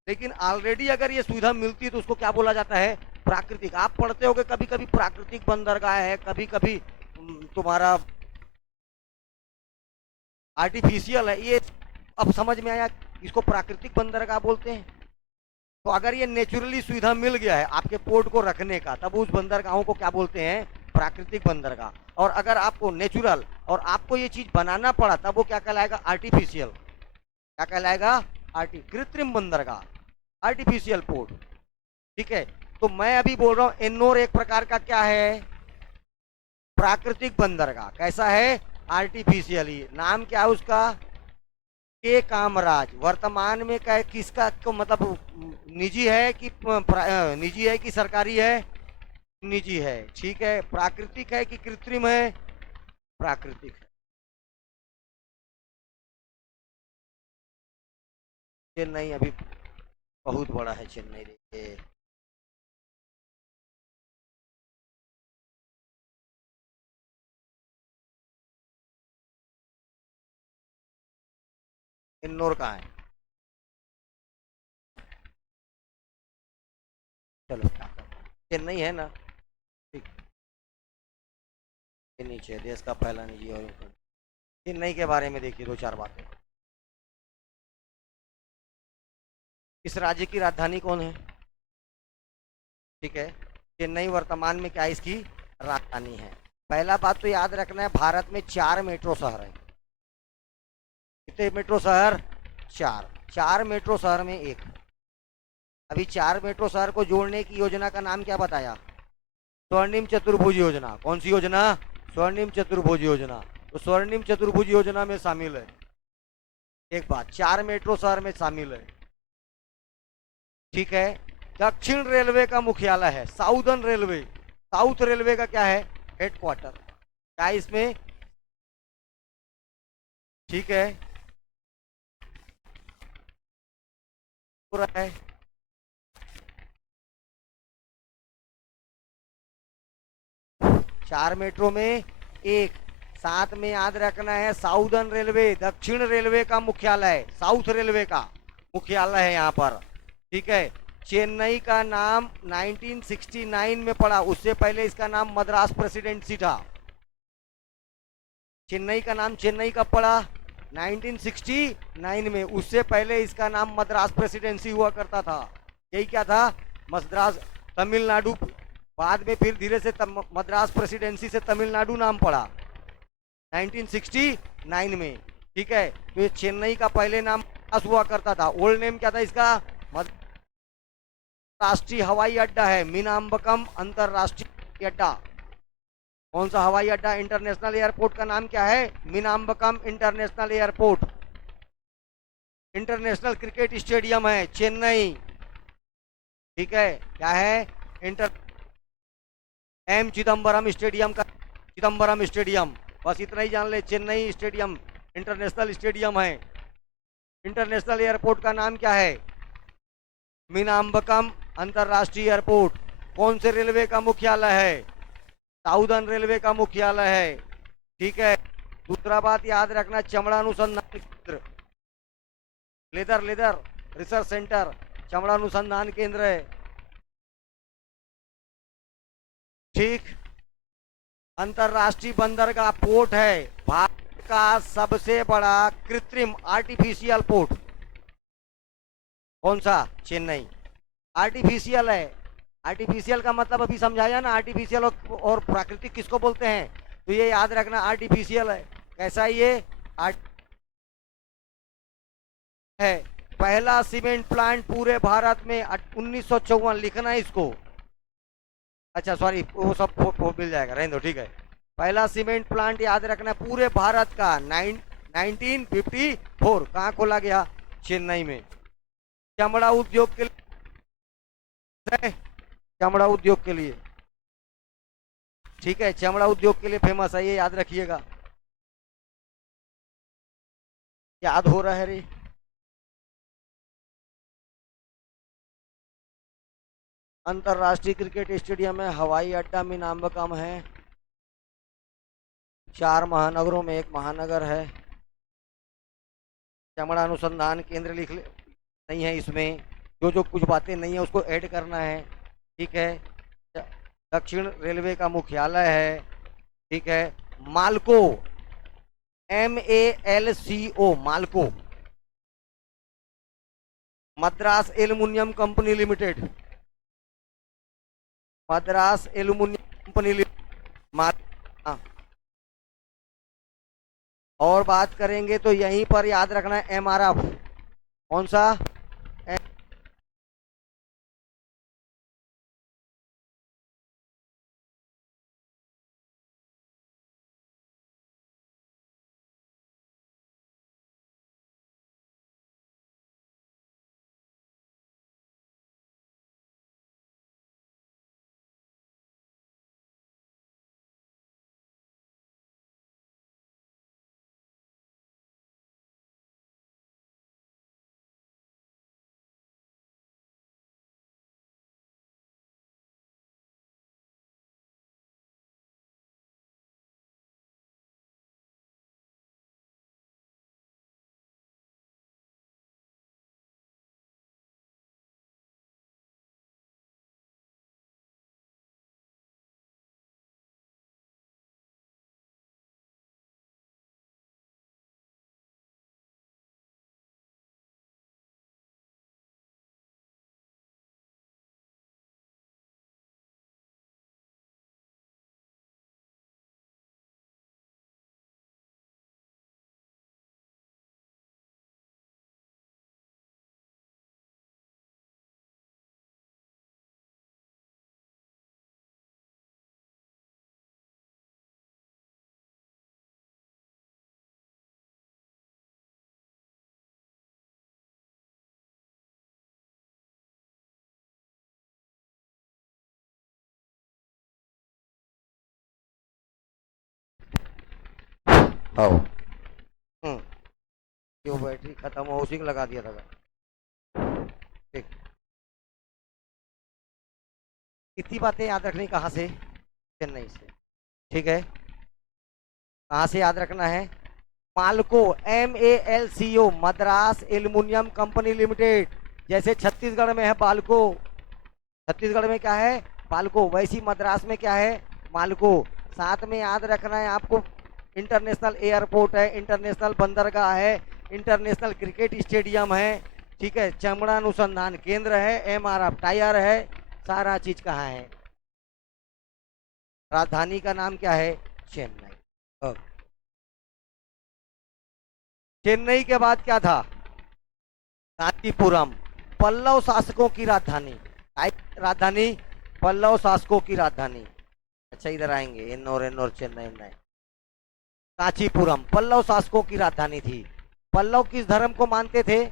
लेकिन ऑलरेडी अगर ये सुविधा मिलती है तो उसको क्या बोला जाता है? प्राकृतिक। आप पढ़ते होगे कभी कभी प्राकृतिक बंदरगाह है, कभी कभी तुम्हारा आर्टिफिशियल है। ये अब समझ में आया, इसको प्राकृतिक बंदरगाह बोलते हैं। तो अगर ये नेचुरली सुविधा मिल गया है आपके पोर्ट को रखने का, तब उस बंदरगाहों को क्या बोलते हैं? प्राकृतिक बंदरगाह। और अगर आपको नेचुरल और आपको ये चीज बनाना पड़ा, तब वो क्या कहलाएगा? आर्टिफिशियल। क्या कहलाएगा? कृत्रिम बंदरगाह, आर्टिफिशियल पोर्ट। ठीक है, तो मैं अभी बोल रहा हूं एन्नोर एक प्रकार का क्या है? प्राकृतिक बंदरगाह। कैसा है? आर्टिफिशियल। ही नाम क्या है उसका? के कामराज। वर्तमान में क्या, किसका को मतलब निजी है कि निजी है कि सरकारी है? निजी है। ठीक है, प्राकृतिक है कि कृत्रिम है? प्राकृतिक है। चेन्नई अभी बहुत बड़ा है, चेन्नई देखिए। इन्नोर कहाँ है? चलो चेन्नई है ना? ठीक, ये नीचे देश का पहला निजी और चेन्नई के बारे में देखिए दो चार बातें। इस राज्य की राजधानी कौन है? ठीक है, चेन्नई वर्तमान में क्या इसकी राजधानी है। पहला बात तो याद रखना है, भारत में 4 मेट्रो शहर है। कितने मेट्रो शहर? 4। 4 मेट्रो शहर में एक। अभी 4 मेट्रो शहर को जोड़ने की योजना का नाम क्या बताया? स्वर्णिम चतुर्भुज योजना। कौन सी योजना? स्वर्णिम चतुर्भुज योजना। तो स्वर्णिम चतुर्भुज योजना में शामिल है। एक बात, 4 मेट्रो शहर में शामिल है। ठीक है, दक्षिण रेलवे का मुख्यालय है, साउदर्न रेलवे। साउथ रेलवे का क्या है? हेडक्वार्टर। क्या इसमें? ठीक है, पूरा है। चार मेट्रो में एक। साथ में याद रखना है साउदर्न रेलवे, दक्षिण रेलवे का मुख्यालय, साउथ रेलवे का मुख्यालय है यहाँ पर। ठीक है, चेन्नई का नाम 1969 में पड़ा, उससे पहले इसका नाम मद्रास प्रेसिडेंसी था। चेन्नई का नाम चेन्नई कब पड़ा? 1969 में। उससे पहले इसका नाम मद्रास प्रेसिडेंसी हुआ करता था। यही क्या था? मद्रास, तमिलनाडु। बाद में फिर धीरे से मद्रास प्रेसिडेंसी से तमिलनाडु नाम पड़ा 1969 में। ठीक है, तो ये चेन्नई का पहले नाम मद्रास हुआ करता था। ओल्ड नेम क्या था इसका? राष्ट्रीय हवाई अड्डा है, मीनाम्बकम अंतरराष्ट्रीय अड्डा। कौन सा हवाई अड्डा? इंटरनेशनल एयरपोर्ट का नाम क्या है? Meenambakkam international airport. International cricket stadium है चेन्नई, ठीक है। क्या है? इंटर एम चिदम्बरम स्टेडियम का, चिदम्बरम स्टेडियम, बस इतना ही जान ले, चेन्नई स्टेडियम इंटरनेशनल स्टेडियम है। इंटरनेशनल एयरपोर्ट का नाम क्या है? मीनाम्बकम अंतरराष्ट्रीय एयरपोर्ट। कौन से रेलवे का मुख्यालय है? साउदर्न रेलवे का मुख्यालय है, ठीक है। दूसरा बात याद रखना, चमड़ा अनुसंधान केंद्र, लेदर लेदर रिसर्च सेंटर, चमड़ा अनुसंधान केंद्र है, ठीक। अंतरराष्ट्रीय बंदरगाह पोर्ट है, भारत का सबसे बड़ा कृत्रिम आर्टिफिशियल पोर्ट कौन सा? चेन्नई। आर्टिफिशियल है, आर्टिफिशियल का मतलब अभी समझाया ना, आर्टिफिशियल और प्राकृतिक किसको बोलते हैं, तो ये याद रखना, आर्टिफिशियल है। कैसा ये है? पहला सीमेंट प्लांट पूरे भारत में 1954, लिखना है इसको। अच्छा सॉरी, वो सब मिल जाएगा, रहने दो, ठीक है। पहला सीमेंट प्लांट याद रखना पूरे भारत का 1954, कहाँ खोला गया? चेन्नई में। चमड़ा उद्योग के लिए, चमड़ा उद्योग के लिए, ठीक है, चमड़ा उद्योग के लिए फेमस है, ये याद रखिएगा। याद हो रहा है रे? अंतरराष्ट्रीय क्रिकेट स्टेडियम है, हवाई अड्डा मीनाम्बकम है, 4 महानगरों में एक महानगर है। चमड़ा अनुसंधान केंद्र लिख ले, नहीं है इसमें, जो जो कुछ बातें नहीं है उसको ऐड करना है, ठीक है। दक्षिण रेलवे का मुख्यालय है, ठीक है। Malco, MALCO, Malco, Madras aluminium company limited, Madras aluminium company limited. और बात करेंगे तो यहीं पर याद रखना है MRF, कौन सा? आओ, जो बैटरी खत्म हो उसी को लगा दिया था, ठीक। इतनी बातें याद रखनी कहाँ से? चेन्नई से, ठीक है। कहाँ से याद रखना है? Malco, MALCO, Madras aluminium company limited. जैसे छत्तीसगढ़ में है बाल्को, छत्तीसगढ़ में क्या है? बाल्को, वैसी मद्रास में क्या है? माल्को। साथ में याद रखना है आपको, इंटरनेशनल एयरपोर्ट है, इंटरनेशनल बंदरगाह है, इंटरनेशनल क्रिकेट स्टेडियम है, ठीक है। चमड़ा अनुसंधान केंद्र है, MRF टायर है, सारा चीज कहाँ है? राजधानी का नाम क्या है? चेन्नई। चेन्नई के बाद क्या था? कांचीपुरम, पल्लव शासकों की राजधानी। राजधानी पल्लव शासकों की राजधानी। अच्छा इधर आएंगे, एन्नोर चेन्नई नहीं। कांचीपुरम पल्लव शासकों की राजधानी थी। पल्लव किस धर्म को मानते थे?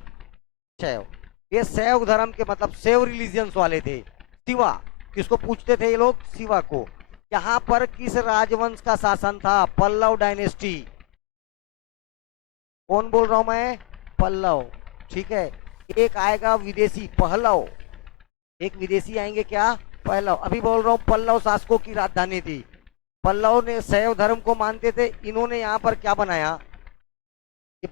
शैव, ये शैव धर्म के मतलब शैव रिलीजियंस वाले थे। शिवा, किसको पूछते थे ये लोग? शिवा को। यहाँ पर किस राजवंश का शासन था? पल्लव डायनेस्टी। कौन बोल रहा हूं मैं? पल्लव। ठीक है। एक आएगा विदेशी, पहलव। एक विदेशी आएंगे, क्या? पल्लव। अभी बोल रहा हूं पल्लव शासकों की राजधानी थी। पल्लव ने शैव धर्म को मानते थे। इन्होंने यहाँ पर क्या बनाया? ये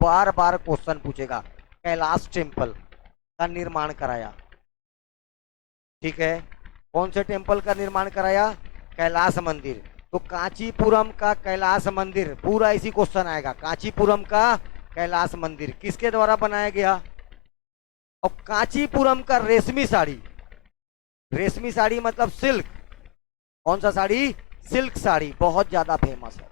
बार बार क्वेश्चन पूछेगा। कैलाश टेम्पल का निर्माण कराया। ठीक है। कौन से टेम्पल का निर्माण कराया? कैलाश मंदिर। तो कांचीपुरम का कैलाश मंदिर, पूरा इसी क्वेश्चन आएगा। कांचीपुरम का कैलाश मंदिर किसके द्वारा बनाया गया? और कांचीपुरम का रेशमी साड़ी, रेशमी साड़ी मतलब सिल्क। कौन सा साड़ी? सिल्क साड़ी, बहुत ज्यादा फेमस है।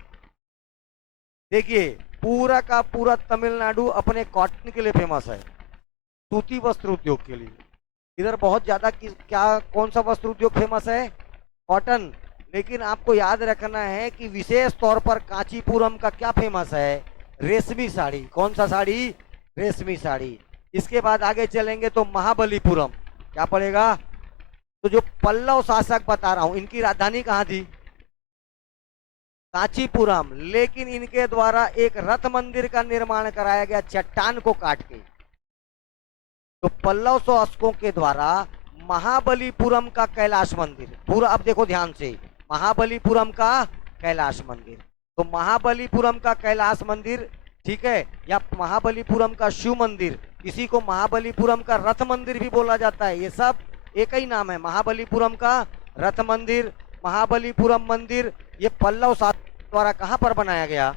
देखिए, पूरा का पूरा तमिलनाडु अपने कॉटन के लिए फेमस है, सूती वस्त्र उद्योग के लिए। इधर बहुत ज्यादा क्या, कौन सा वस्त्र उद्योग फेमस है? कॉटन। लेकिन आपको याद रखना है कि विशेष तौर पर कांचीपुरम का क्या फेमस है? रेशमी साड़ी। कौन सा साड़ी? रेशमी साड़ी। इसके बाद आगे चलेंगे तो महाबलीपुरम, क्या पड़ेगा? तो जो पल्लव शासक बता रहा हूं, इनकी राजधानी कहां थी? कांचीपुरम। लेकिन इनके द्वारा एक रथ मंदिर का निर्माण कराया गया, चट्टान को काट के। तो पल्लव शासकों के द्वारा महाबलीपुरम का कैलाश मंदिर, पूरा अब देखो ध्यान से, महाबलीपुरम का कैलाश मंदिर। तो महाबलीपुरम का कैलाश मंदिर, ठीक है, या महाबलीपुरम का शिव मंदिर, इसी को महाबलीपुरम का रथ मंदिर भी बोला जाता है। ये सब एक ही नाम है, महाबलीपुरम का रथ मंदिर, महाबलीपुरम मंदिर। ये पल्लव शासक द्वारा कहां पर बनाया गया?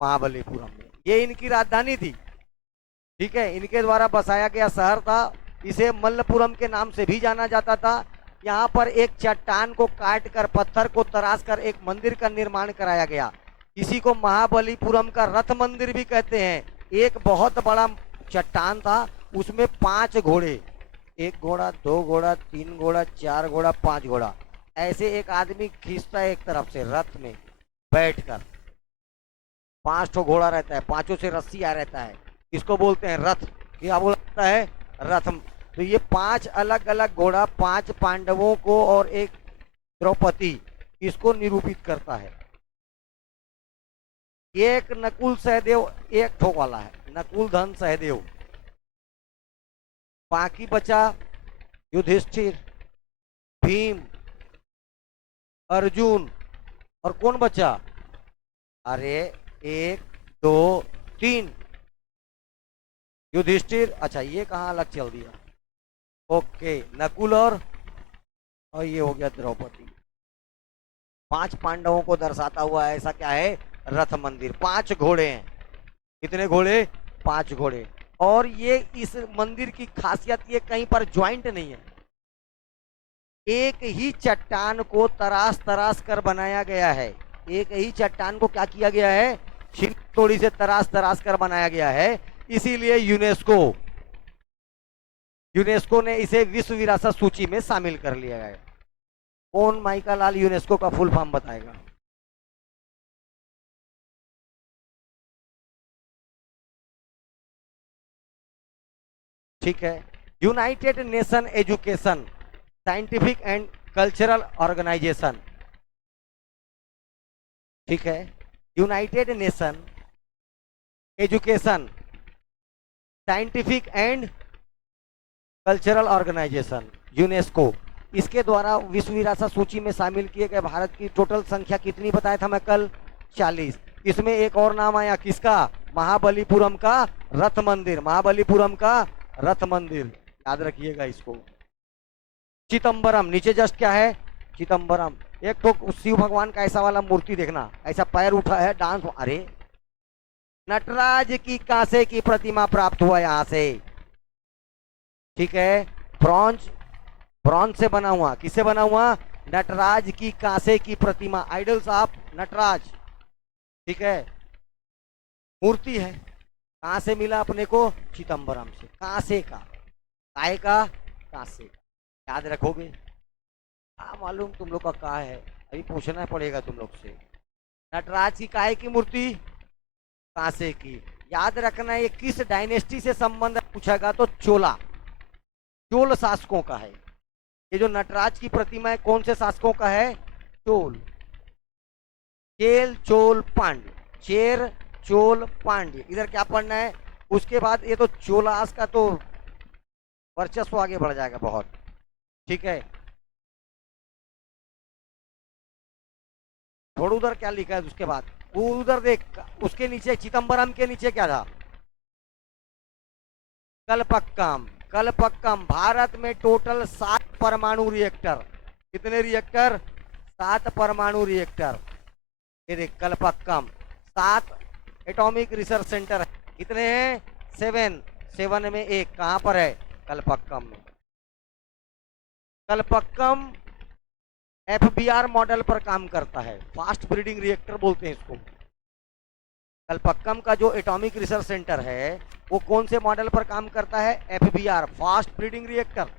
महाबलीपुरम में। ये इनकी राजधानी थी। ठीक है। इनके द्वारा बसाया गया शहर था। इसे मल्लपुरम के नाम से भी जाना जाता था। यहाँ पर एक चट्टान को काट कर, पत्थर को तराश कर एक मंदिर का निर्माण कराया गया। इसी को महाबलीपुरम का रथ मंदिर भी कहते हैं। एक बहुत बड़ा चट्टान था, उसमें 5 घोड़े, 1 घोड़ा, 2 घोड़ा, 3 घोड़ा, 4 घोड़ा, 5 घोड़ा, ऐसे एक आदमी खींचता है एक तरफ से रथ में बैठकर। 5 ठो घोड़ा रहता है, 5 से रस्सी आ रहता है। इसको बोलते हैं रथ। क्या बोलता है? रथ। तो ये 5 अलग अलग घोड़ा, 5 पांडवों को और एक द्रौपदी, इसको निरूपित करता है। एक नकुल सहदेव, एक ठोक वाला है, नकुल धन सहदेव। बाकी बचा युधिष्ठिर, भीम, अर्जुन, और कौन बचा? अरे 1 2 3 युधिष्ठिर। अच्छा, ये कहाँ अलग चल दिया? ओके, नकुल और ये हो गया द्रौपदी। 5 पांडवों को दर्शाता हुआ ऐसा क्या है? रथ मंदिर। 5 घोड़े हैं। कितने घोड़े? 5 घोड़े। और ये इस मंदिर की खासियत, ये कहीं पर ज्वाइंट नहीं है, एक ही चट्टान को तराश तराश कर बनाया गया है। एक ही चट्टान को क्या किया गया है? थोड़ी से तराश तराश कर बनाया गया है। इसीलिए यूनेस्को ने इसे विश्व विरासत सूची में शामिल कर लिया है। कौन माइका लाल यूनेस्को का फुल फॉर्म बताएगा? ठीक है। United nation education, scientific and cultural organisation. ठीक है। United nation education, scientific and cultural organisation, UNESCO, इसके द्वारा विश्व विरासत सूची में शामिल किए गए भारत की टोटल संख्या कितनी बताया था मैं कल? 40। इसमें एक और नाम आया, किसका? महाबलीपुरम का रथ मंदिर। महाबलीपुरम का रथ मंदिर, याद रखिएगा इसको। चिदम्बरम, नीचे जस्ट क्या है? चिदम्बरम। एक तो शिव भगवान का ऐसा वाला मूर्ति देखना, ऐसा पैर उठा है, डांस। अरे नटराज की कांसे की प्रतिमा प्राप्त हुआ यहां से। ठीक है। ब्रॉन्ज से बना हुआ। किससे बना हुआ? नटराज की कांसे की प्रतिमा, आइडल्स ऑफ नटराज। ठीक है। मूर्ति है। कहां से मिला अपने को? चिदम्बरम से। कांसे का, काय का? कांसे का। याद रखोगे? हाँ, मालूम तुम लोग का कहा है, अभी पूछना पड़ेगा तुम लोग से। नटराज की काहे की मूर्ति? कांसे की। याद रखना ये किस डायनेस्टी से संबंध पूछेगा तो चोला, चोल शासकों का है। ये जो नटराज की प्रतिमा है कौन से शासकों का है? चोल, चेल चोल पांड्य, चेर चोल पांड्य। इधर क्या पढ़ना है? उसके बाद ये तो चोलास का तो वर्चस्व आगे बढ़ जाएगा बहुत। ठीक है, थोड़ा उधर क्या लिखा है उसके बाद, वो उधर देख, उसके नीचे चिदम्बरम के नीचे क्या था? कलपक्कम। कलपक्कम भारत में टोटल 7 परमाणु रिएक्टर। कितने रिएक्टर? 7 परमाणु रिएक्टर। ये देख कलपक्कम, 7 एटॉमिक रिसर्च सेंटर है। कितने हैं? 7। 7 में एक कहां पर है? कलपक्कम में। कलपक्कम एफबीआर मॉडल पर काम करता है, फास्ट ब्रीडिंग रिएक्टर बोलते हैं इसको। कलपक्कम का जो एटॉमिक रिसर्च सेंटर है वो कौन से मॉडल पर काम करता है? FBR, fast breeding reactor.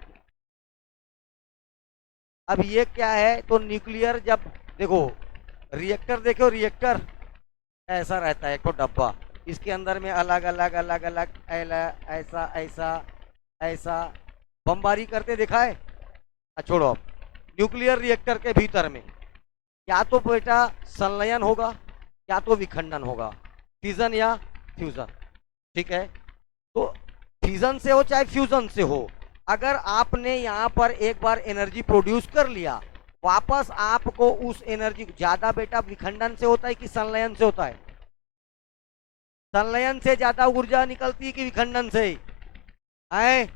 अब ये क्या है? तो न्यूक्लियर, जब देखो रिएक्टर, देखो रिएक्टर ऐसा रहता है एक तो डब्बा, इसके अंदर में अलग अलग अलग अलग ऐसा ऐसा ऐसा बमबारी करते देखा है? छोड़ो, न्यूक्लियर रिएक्टर के भीतर में या तो बेटा संलयन होगा या तो विखंडन होगा, फिजन या फ्यूजन। ठीक है, तो फिजन से हो चाहे फ्यूजन से हो, अगर आपने यहाँ पर एक बार एनर्जी प्रोड्यूस कर लिया, वापस आपको उस एनर्जी, ज्यादा बेटा विखंडन से होता है कि संलयन से होता है? संलयन से ज्यादा ऊर्जा निकलती है कि विखंडन से? है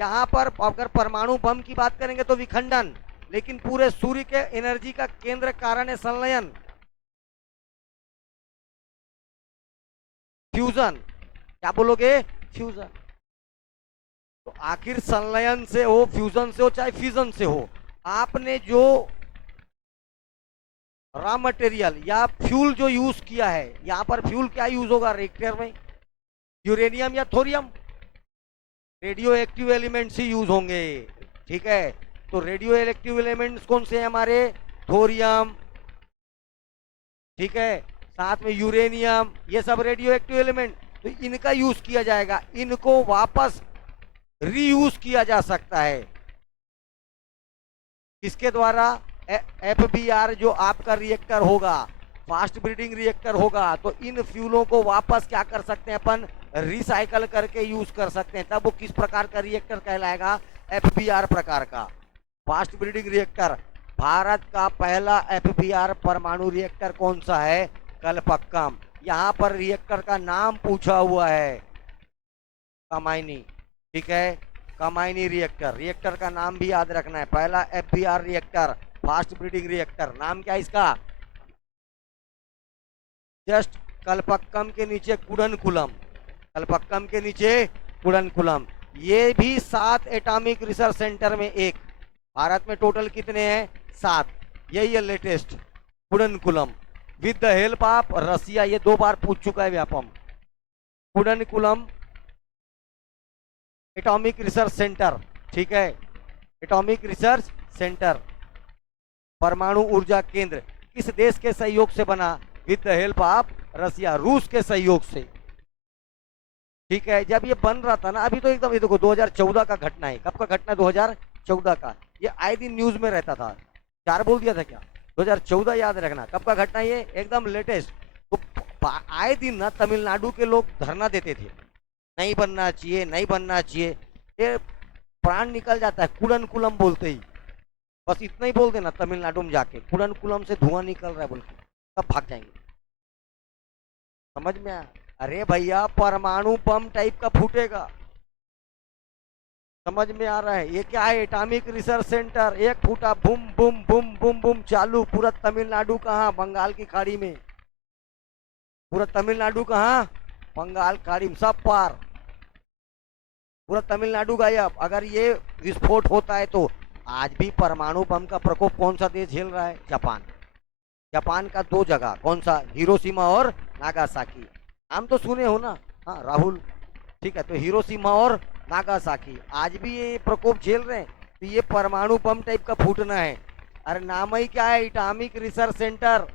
यहाँ पर अगर परमाणु बम की बात करेंगे तो विखंडन, लेकिन पूरे सूर्य के एनर्जी का केंद्र कारण है संलयन, फ्यूजन। क्या बोलोगे? फ्यूजन। तो आखिर संलयन से हो, फ्यूजन से हो चाहे फ्यूजन से हो, आपने जो रॉ मटेरियल या फ्यूल जो यूज किया है, यहां पर फ्यूल क्या यूज होगा रिएक्टर में? यूरेनियम या थोरियम? रेडियो एक्टिव एलिमेंट्स ही यूज होंगे। ठीक है, तो रेडियो एक्टिव एलिमेंट्स कौन से हैं हमारे? थोरियम, ठीक है, साथ में यूरेनियम, ये सब रेडियो एक्टिव एलिमेंट। तो इनका यूज किया जाएगा, इनको वापस रीयूज किया जा सकता है। किसके द्वारा? एफबीआर जो आपका रिएक्टर होगा, फास्ट ब्रीडिंग रिएक्टर होगा, तो इन फ्यूलों को वापस क्या कर सकते हैं अपन? रिसाइकल करके यूज कर सकते हैं। तब वो किस प्रकार का रिएक्टर कहलाएगा? एफबीआर प्रकार का फास्ट ब्रीडिंग रिएक्टर। भारत का पहला एफबीआर परमाणु रिएक्टर कौन सा है? कलपक्कम। यहाँ पर रिएक्टर का नाम पूछा हुआ है, कमाइनी। ठीक है, कमाइनी रिएक्टर। रिएक्टर का नाम भी याद रखना है, पहला FBR reactor, fast breeding reactor. नाम क्या है इसका? जस्ट कलपक्कम के नीचे कुडनकुलम, कलपक्कम के नीचे कुडनकुलम। ये भी 7 एटॉमिक रिसर्च सेंटर में एक। भारत में टोटल कितने हैं? 7। यही है latest, Kudankulam, with the help of Russia. ये 2 बार पूछ चुका है Vyapam. Kudankulam atomic research centre, ठीक है, एटॉमिक रिसर्च सेंटर, परमाणु ऊर्जा केंद्र किस देश के सहयोग से बना? With the help of Russia, रूस के सहयोग से। ठीक है, जब ये बन रहा था ना, अभी तो एकदम, ये देखो 2014 का घटना है। कब का घटना? 2014 का। ये आए दिन न्यूज में रहता था। 4 बोल दिया था क्या? 2014 याद रखना। कब का घटना? ये एकदम लेटेस्ट। तो आए दिन ना तमिलनाडु के लोग धरना देते थे, नहीं बनना चाहिए, नहीं बनना चाहिए। ये प्राण निकल जाता है कुडनकुलम बोलते ही, बस इतना ही बोल देना तमिलनाडु में जाके, कुडनकुलम से धुआं निकल रहा है बोल के, तब भाग जाएंगे। समझ में आया? अरे भैया परमाणु बम टाइप का फूटेगा। समझ में आ रहा है? ये क्या है? Atomic research centre. एक फूटा, बुम बुम बुम बुम बुम चालू। पूरा तमिलनाडु कहाँ? बंगाल की खाड़ी में। पूरा तमिलनाडु कहाँ? बंगाल खाड़ी में, सब पार पूरा तमिलनाडु गायब। अगर ये विस्फोट होता है तो आज भी परमाणु बम का प्रकोप कौन सा देश झेल रहा है? जापान। जापान का 2 जगह, कौन सा? हिरोशिमा और नागासाकी। नाम तो सुने हो ना? हाँ राहुल, ठीक है, तो हिरोशिमा और नागासाकी आज भी ये प्रकोप झेल रहे हैं। तो ये परमाणु बम टाइप का फूटना है। अरे नाम ही क्या है? एटॉमिक रिसर्च सेंटर,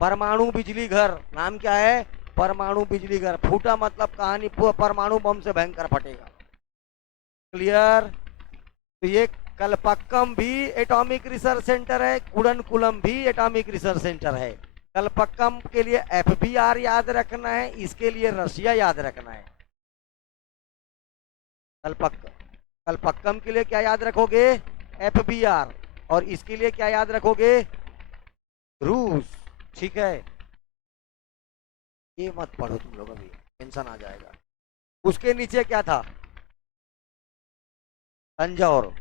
परमाणु बिजली घर। नाम क्या है? परमाणु बिजली घर, फूटा मतलब कहानी परमाणु बम से भयंकर फटेगा। क्लियर? तो ये कलपक्कम भी एटॉमिक रिसर्च सेंटर है, कुडनकुलम भी एटॉमिक रिसर्च सेंटर है। कलपक्कम के लिए FBR याद रखना है, इसके लिए रशिया याद रखना है। कलपक्कम के लिए क्या याद रखोगे? FBR। और इसके लिए क्या याद रखोगे? रूस। ठीक है, ये मत पढ़ो तुम लोग, अभी टेंशन आ जाएगा। उसके नीचे क्या था? तंजौर,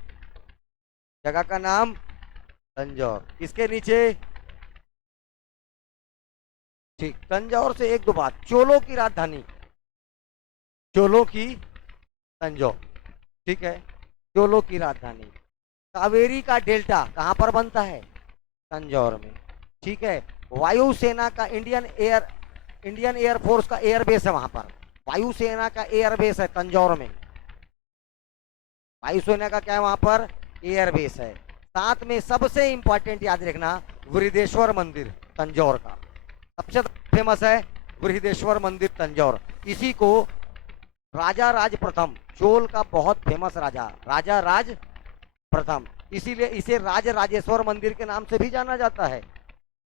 जगह का नाम तंजौर। इसके नीचे, ठीक, तंजौर से एक दो बात, चोलों की राजधानी, चोलों की तंजौर। ठीक है, चोलों की राजधानी। कावेरी का डेल्टा कहां पर बनता है? तंजौर में। ठीक है, वायुसेना का इंडियन एयरफोर्स का एयरबेस है वहां पर, वायुसेना का एयरबेस है तंजौर में। वायुसेना का क्या है वहां पर? एयरबेस है। साथ में सबसे इंपॉर्टेंट याद रखना, वृहदेश्वर मंदिर तंजौर का सबसे फेमस है, वृहदेश्वर मंदिर तंजौर। इसी को राजा राज प्रथम, चोल का बहुत फेमस राजा राज प्रथम, इसीलिए इसे राज राजेश्वर मंदिर के नाम से भी जाना जाता है।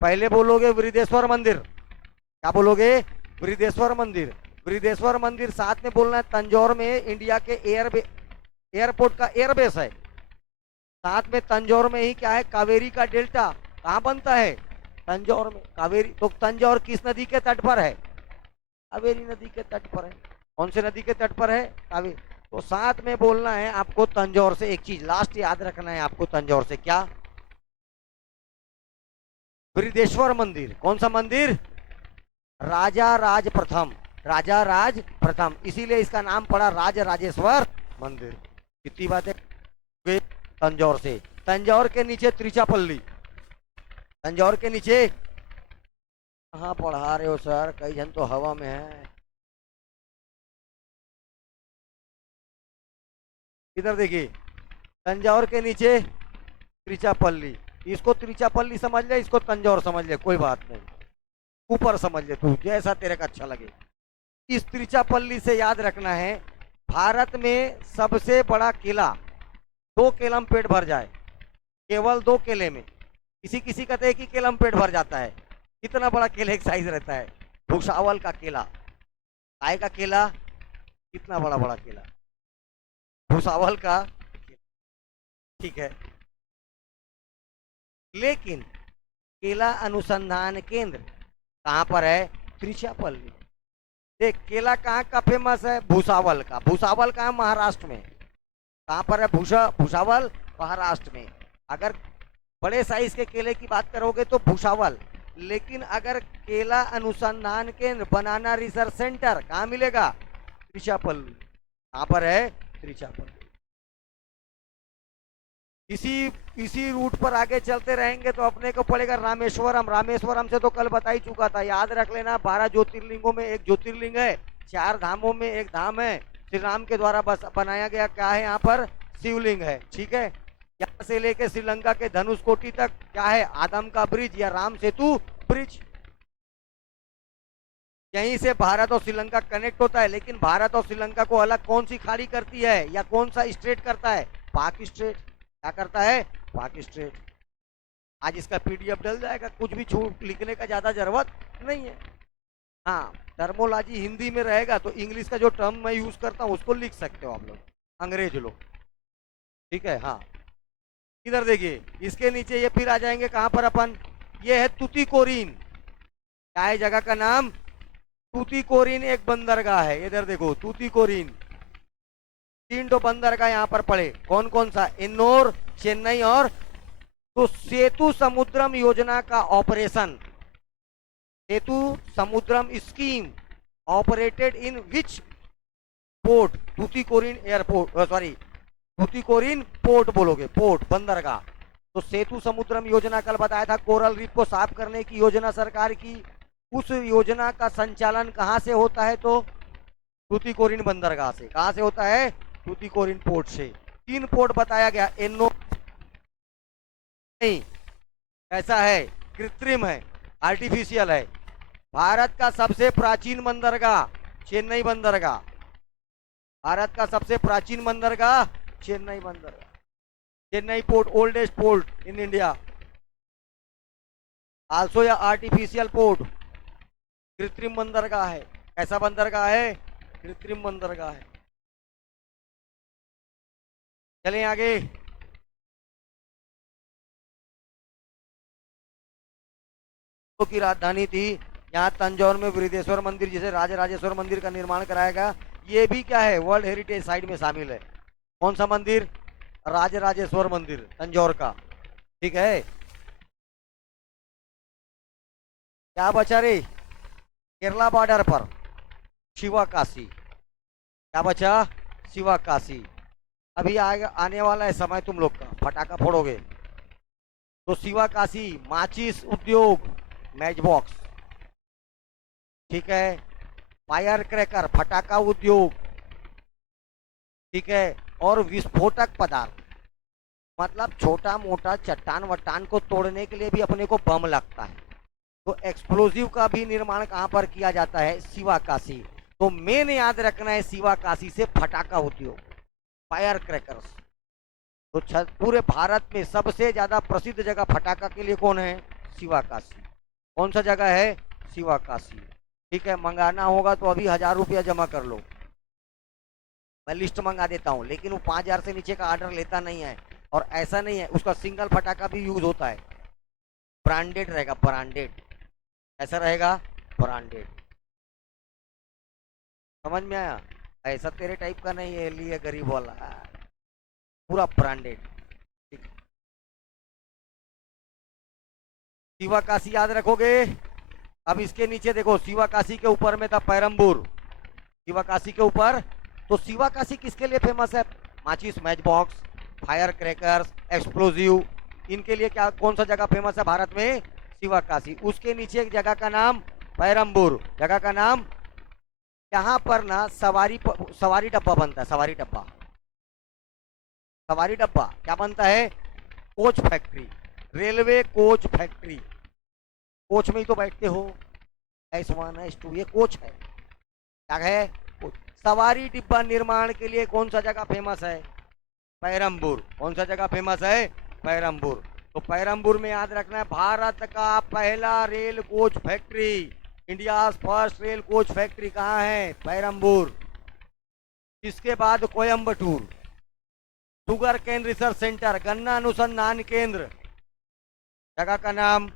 पहले बोलोगे वृहदेश्वर मंदिर, क्या बोलोगे? वृहदेश्वर मंदिर। वृहदेश्वर मंदिर साथ में बोलना है तंजौर में इंडिया के एयरपोर्ट का एयरबेस है। साथ में तंजौर में ही क्या है? कावेरी का डेल्टा कहाँ बनता है? तंजौर में। कावेरी तो तंजौर किस नदी के तट पर है? कावेरी नदी के तट पर है। कौन से नदी के तट पर है? कावेरी। तो साथ में बोलना है आपको तंजौर से एक चीज लास्ट याद रखना है आपको, तंजौर से क्या? वृहदेश्वर मंदिर। कौन सा मंदिर? राजा राज प्रथम, राजा राज प्रथम, इसीलिए इसका नाम पड़ा राज राजेश्वर मंदिर। कितनी बातें तंजौर से। तंजौर के नीचे त्रिचापल्ली, तंजौर के नीचे कहाँ पढ़ा रहे हो सर? कई जन तो हवा में है। इधर देखिए, तंजौर के नीचे त्रिचापल्ली, इसको त्रिचापल्ली समझ ले, इसको तंजौर समझ ले, कोई बात नहीं, ऊपर समझ ले तू, जैसा तेरे का अच्छा लगे। इस त्रिचापल्ली से याद रखना है, भारत में सबसे बड़ा किला, 2 केला में पेट भर जाए, केवल 2 केले में। किसी किसी का तो एक ही केला में पेट भर जाता है, कितना बड़ा केले एक साइज रहता है। भुसावल का केला, काय का केला, कितना बड़ा बड़ा केला, भुसावल का। ठीक है, लेकिन केला अनुसंधान केंद्र कहां पर है? त्रिचापल्ली। देख, केला कहाँ का फेमस है? भुसावल का। भुसावल कहाँ? महाराष्ट्र में। कहां पर है? भुसावल महाराष्ट्र में। अगर बड़े साइज के केले की बात करोगे तो भुसावल, लेकिन अगर केला अनुसंधान केंद्र, बनाना रिसर्च सेंटर कहाँ मिलेगा? त्रिचापल्ली। कहां पर है? त्रिचापल्ली। इसी रूट पर आगे चलते रहेंगे तो अपने को पड़ेगा रामेश्वरम। रामेश्वरम से तो कल बता ही चुका था, याद रख लेना, 12 ज्योतिर्लिंगों में एक ज्योतिर्लिंग है, 4 धामों में एक धाम है, श्री राम के द्वारा बस बनाया गया क्या है यहाँ पर? शिवलिंग है। ठीक है, यहाँ से लेके श्रीलंका के धनुषकोटी तक क्या है? आदम का ब्रिज या राम सेतु ब्रिज। यहीं से भारत और श्रीलंका कनेक्ट होता है, लेकिन भारत और श्रीलंका को अलग कौन सी खाड़ी करती है या कौन सा स्ट्रेट करता है? पाक स्ट्रेट। क्या करता है? पाक स्ट्रेट। आज इसका PDF डल जाएगा, कुछ भी छूट लिखने का ज्यादा जरूरत नहीं है। हाँ, टर्मोलॉजी हिंदी में रहेगा तो इंग्लिश का जो टर्म मैं यूज करता हूँ उसको लिख सकते हो आप लोग, अंग्रेज लोग। ठीक है, हाँ, इधर देखिए, इसके नीचे ये फिर आ जाएंगे कहां पर अपन? ये है तुतीकोरिन। क्या है जगह का नाम? तुतीकोरिन एक बंदरगाह है। इधर देखो, तुतीकोरिन, 3 तो बंदरगाह यहाँ पर पड़े। कौन कौन सा? इन्नोर, चेन्नई और। तो सेतु समुद्रम योजना का operation, Setu Samudram scheme operated in which port? Tuticorin airport, sorry, Tuticorin port बोलोगे, पोर्ट, बंदरगाह। तो सेतु समुद्रम योजना कल बताया था, कोरल रीफ को साफ करने की योजना सरकार की। उस योजना का संचालन कहां से होता है? तो तुतीकोरिन बंदरगाह से। कहां से होता है? तुतीकोरिन पोर्ट से। 3 पोर्ट बताया गया। एनो नहीं, ऐसा है, कृत्रिम है, आर्टिफिशियल है। भारत का सबसे प्राचीन बंदरगाह चेन्नई बंदरगाह। भारत का सबसे प्राचीन बंदरगाह चेन्नई बंदरगाह। Chennai port, oldest port in India. Also या आर्टिफिशियल पोर्ट, कृत्रिम बंदरगाह है। ऐसा बंदरगाह है, कृत्रिम बंदरगाह है। चलें आगे। की राजधानी थी। यहाँ तंजौर में बृहदेश्वर मंदिर, जिसे राजराजेश्वर मंदिर का निर्माण कराया गया। ये भी क्या है, वर्ल्ड हेरिटेज साइट में शामिल है। कौन सा मंदिर? राजराजेश्वर मंदिर तंजौर का। ठीक है। क्या बचा रे? केरला बॉर्डर पर शिवकाशी। क्या बचा? शिवकाशी। अभी आने वाला है समय तुम लोग का, फटाका फोड़ोगे तो। शिवकाशी माचिस उद्योग, मैच बॉक्स, ठीक है। फायर क्रैकर, फटाका उद्योग, ठीक है। और विस्फोटक पदार्थ, मतलब छोटा मोटा चट्टान वट्टान को तोड़ने के लिए भी अपने को बम लगता है, तो एक्सप्लोजिव का भी निर्माण कहां पर किया जाता है? शिवकाशी। तो मेन याद रखना है, शिवकाशी से फटाका उद्योग, फायर क्रैकर्स। तो पूरे भारत में सबसे ज्यादा प्रसिद्ध जगह फटाका के लिए कौन है? शिवकाशी। कौन सा जगह है? शिवकाशी। ठीक है। मंगाना होगा तो अभी 1000 रुपया जमा कर लो, मैं लिस्ट मंगा देता हूँ। लेकिन वो 5000 से नीचे का ऑर्डर लेता नहीं है। और ऐसा नहीं है, उसका सिंगल फटाका भी यूज होता है। ब्रांडेड रहेगा, ब्रांडेड। ऐसा रहेगा, ब्रांडेड। समझ में आया? ऐसा तेरे टाइप का नहीं है, लिए गरीब वाला, पूरा ब्रांडेड। शिवकाशी याद रखोगे। अब इसके नीचे देखो, शिवकाशी के ऊपर में था पेरम्बूर। शिवकाशी के ऊपर, तो शिवकाशी किसके लिए फेमस है? माचिस, match box, fire crackers, explosive, इनके लिए क्या, कौन सा जगह फेमस है भारत में? शिवकाशी। उसके नीचे एक जगह का नाम पेरम्बूर, जगह का नाम। यहाँ पर ना सवारी डब्बा बनता है, सवारी डब्बा। सवारी डब्बा क्या बनता है? Coach factory, railway coach factory. Coach में ही तो बैठते हो, S1 S2, ये कोच है। क्या है? कोच। सवारी डिब्बा निर्माण के लिए कौन सा जगह फेमस है? पेरम्बूर। कौन सा जगह फेमस है? पेरम्बूर। तो पेरम्बूर में याद रखना है, भारत का पहला rail coach factory, India first rail coach factory कहाँ है? पेरम्बूर। इसके बाद Coimbatore, sugar cane research centre, गन्ना अनुसंधान केंद्र, जगह का नाम।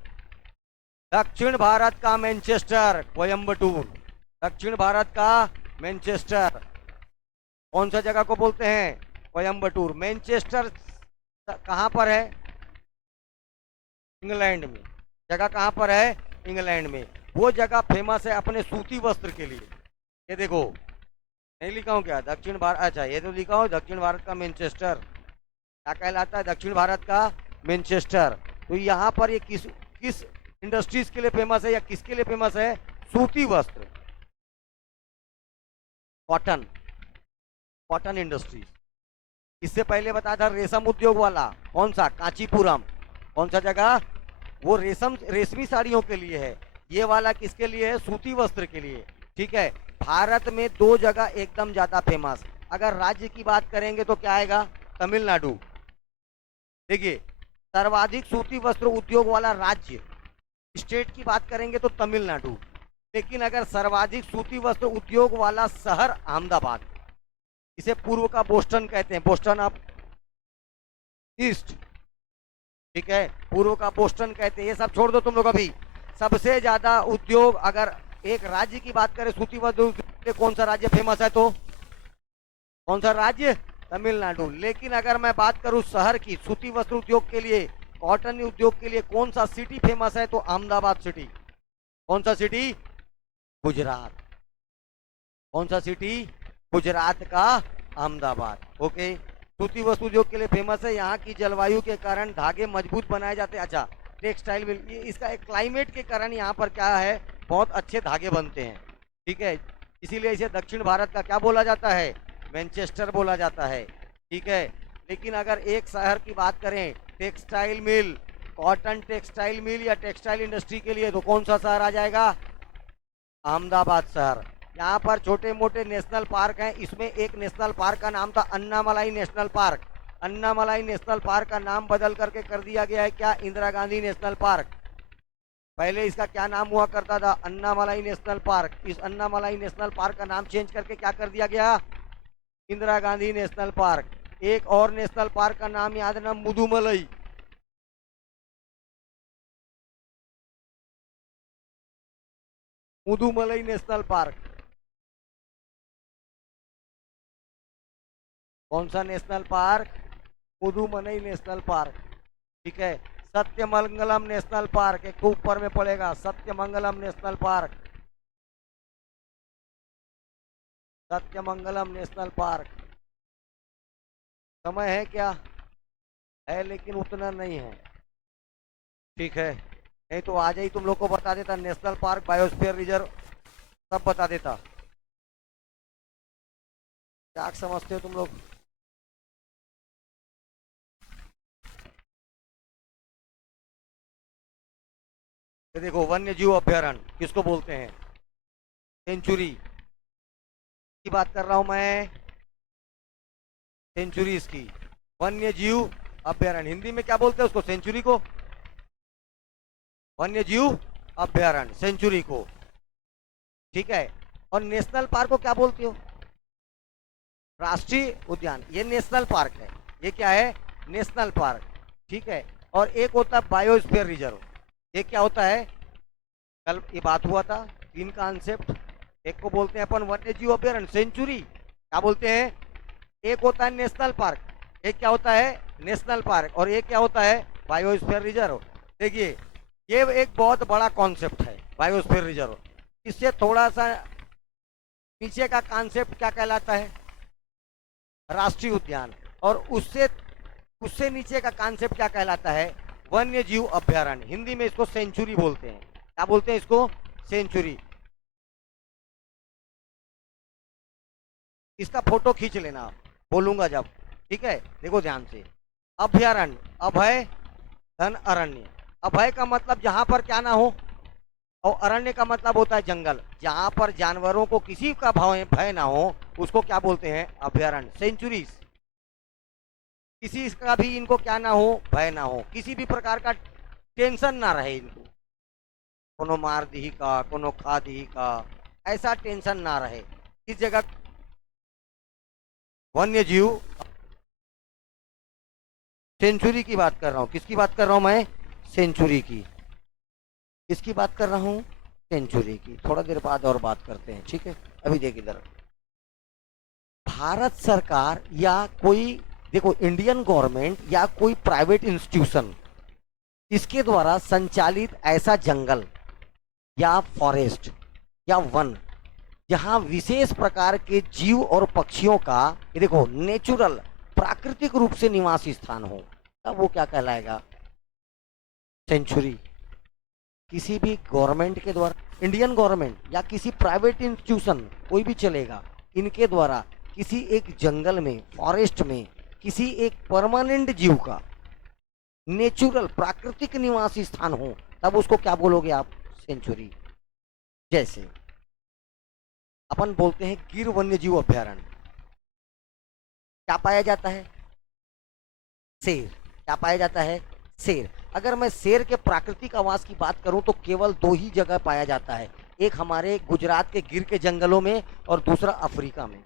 दक्षिण भारत का मैनचेस्टर, कोयम्बटूर। दक्षिण भारत का मैनचेस्टर। कौन सा जगह को बोलते हैं? कोयम्बटूर। मैनचेस्टर कहां पर है? इंग्लैंड में। जगह कहां पर है? इंग्लैंड में। वो जगह फेमस है अपने सूती वस्त्र के लिए। ये देखो, नहीं लिखा हूं क्या? दक्षिण भारत, अच्छा ये तो लिखा हूं, दक्षिण भारत का मैनचेस्टर। क्या कहलाता है? दक्षिण भारत का मैनचेस्टर। तो यहाँ पर ये किस इंडस्ट्रीज के लिए फेमस है, या किसके लिए फेमस है? सूती वस्त्र, कॉटन, कॉटन इंडस्ट्रीज। इससे पहले बताया था रेशम उद्योग वाला, कौन सा? कांचीपुरम। कौन सा जगह? वो रेशमी साड़ियों के लिए है। ये वाला किसके लिए है? सूती वस्त्र के लिए। ठीक है। भारत में दो जगह एकदम ज्यादा फेमस, अगर राज्य की बात करेंगे तो क्या आएगा? तमिलनाडु। देखिए, सर्वाधिक सूती वस्त्र उद्योग वाला राज्य, स्टेट की बात करेंगे तो तमिलनाडु। लेकिन अगर सर्वाधिक सूती वस्त्र उद्योग वाला शहर, अहमदाबाद। इसे पूर्व का बोस्टन कहते हैं, बोस्टन ऑफ ईस्ट। ठीक है, पूर्व का बोस्टन कहते हैं। ये सब छोड़ दो तुम लोग अभी। सबसे ज्यादा उद्योग, अगर एक राज्य की बात करें सूती वस्त्र, कौन सा राज्य फेमस है? तो कौन सा राज्य? तमिलनाडु। लेकिन अगर मैं बात करूं शहर की, सूती वस्त्र उद्योग के लिए, कॉटन उद्योग के लिए कौन सा सिटी फेमस है? तो अहमदाबाद सिटी। कौन सा सिटी? गुजरात। कौन सा सिटी? गुजरात का अहमदाबाद। ओके। सूती वस्त्र उद्योग के लिए फेमस है। यहाँ की जलवायु के कारण धागे मजबूत बनाए जाते हैं। अच्छा, टेक्सटाइल मिल, इसका एक क्लाइमेट के कारण यहाँ पर क्या है, बहुत अच्छे धागे बनते हैं। ठीक है, इसीलिए इसे दक्षिण भारत का क्या बोला जाता है? मैनचेस्टर बोला जाता है। ठीक है। लेकिन अगर एक शहर की बात करें textile mill, cotton textile mill या टेक्सटाइल इंडस्ट्री के लिए, तो कौन सा शहर आ जाएगा? अहमदाबाद शहर। यहाँ पर छोटे मोटे नेशनल पार्क हैं। इसमें एक नेशनल पार्क का नाम था Annamalai national park. Annamalai national park का नाम बदल करके कर दिया गया है क्या, इंदिरा गांधी नेशनल पार्क। पहले इसका क्या नाम हुआ करता था, अन्नामलाई नेशनल पार्क। इस अन्नामलाई नेशनल पार्क का नाम चेंज करके क्या कर दिया गया, इंदिरा गांधी नेशनल पार्क। एक और नेशनल पार्क का नाम याद रखना, मुदुमलई। Mudumalai national park. कौन सा national park, Mudumalai national park. ठीक है। सत्यमंगलम नेशनल पार्क एक ऊपर में पड़ेगा, Sathyamangalam national park. Sathyamangalam national park. समय है क्या, है लेकिन उतना नहीं है। ठीक है, नहीं तो आज ही तुम लोग को बता देता, नेशनल पार्क, बायोस्फीयर रिजर्व सब बता देता। क्या समझते हो तुम लोग। ये देखो, वन्य जीव अभ्यारण्य किसको बोलते हैं, सेंचुरी की बात कर रहा हूं मैं, सेंचुरीज की। वन्य जीव अभ्यारण्य हिंदी में क्या बोलते हैं उसको, सेंचुरी को। वन्य जीव अभ्यारण्य सेंचुरी को। ठीक है। और नेशनल पार्क को क्या बोलते हो, राष्ट्रीय उद्यान। ये नेशनल पार्क है, ये क्या है, नेशनल पार्क। ठीक है। और एक होता है बायोस्फीयर रिजर्व। ये क्या होता है, कल ये बात हुआ था, तीन कॉन्सेप्ट। एक को बोलते हैं अपन वन्य जीव अभ्यारण्य, सेंचुरी क्या बोलते हैं, एक होता है नेशनल पार्क, एक क्या होता है नेशनल पार्क, और एक क्या होता है बायोस्फीयर रिजर्व। देखिए, ये एक बहुत बड़ा कॉन्सेप्ट है बायोस्फीयर रिजर्व। इससे थोड़ा सा नीचे का कॉन्सेप्ट क्या कहलाता है, राष्ट्रीय उद्यान। और उससे उससे नीचे का कॉन्सेप्ट क्या कहलाता है, वन्य जीव अभ्यारण्य। हिंदी में इसको सेंचुरी बोलते हैं। क्या बोलते हैं इसको, सेंचुरी। इसका फोटो खींच लेना, बोलूंगा जब। ठीक है, देखो ध्यान से। अभ्यारण्य, अभय धन अरण्य। अभय का मतलब जहां पर क्या ना हो, और अरण्य का मतलब होता है जंगल, जहां पर जानवरों को किसी का भय ना हो, उसको क्या बोलते हैं, अभ्यारण्य। सेंचुरीज, किसी का भी इनको क्या ना हो, भय ना हो, किसी भी प्रकार का टेंशन ना रहे इनको, कोनो मार दी का, कोनो खा दी का, ऐसा टेंशन ना रहे इस जगह। वन्य जीव सेंचुरी की बात कर रहा हूं, किसकी बात कर रहा हूं मैं, सेंचुरी की। किसकी बात कर रहा हूं, सेंचुरी की। थोड़ा देर बाद और बात करते हैं, ठीक है। अभी देख इधर, भारत सरकार या कोई, देखो इंडियन गवर्नमेंट या कोई प्राइवेट इंस्टीट्यूशन, इसके द्वारा संचालित ऐसा जंगल या फॉरेस्ट या वन जहां विशेष प्रकार के जीव और पक्षियों का, ये देखो, नेचुरल प्राकृतिक रूप से निवास स्थान हो, तब वो क्या कहलाएगा, सेंचुरी। किसी भी गवर्नमेंट के द्वारा, इंडियन गवर्नमेंट या किसी प्राइवेट इंस्टीट्यूशन, कोई भी चलेगा, इनके द्वारा किसी एक जंगल में, फॉरेस्ट में, किसी एक परमानेंट जीव का नेचुरल प्राकृतिक निवास स्थान हो, तब उसको क्या बोलोगे आप, सेंचुरी। जैसे अपन बोलते हैं गिर वन्य जीव अभ्यारण्य, क्या पाया जाता है, शेर। क्या पाया जाता है, शेर। अगर मैं शेर के प्राकृतिक आवास की बात करूं तो केवल दो ही जगह पाया जाता है, एक हमारे गुजरात के गिर के जंगलों में और दूसरा अफ्रीका में।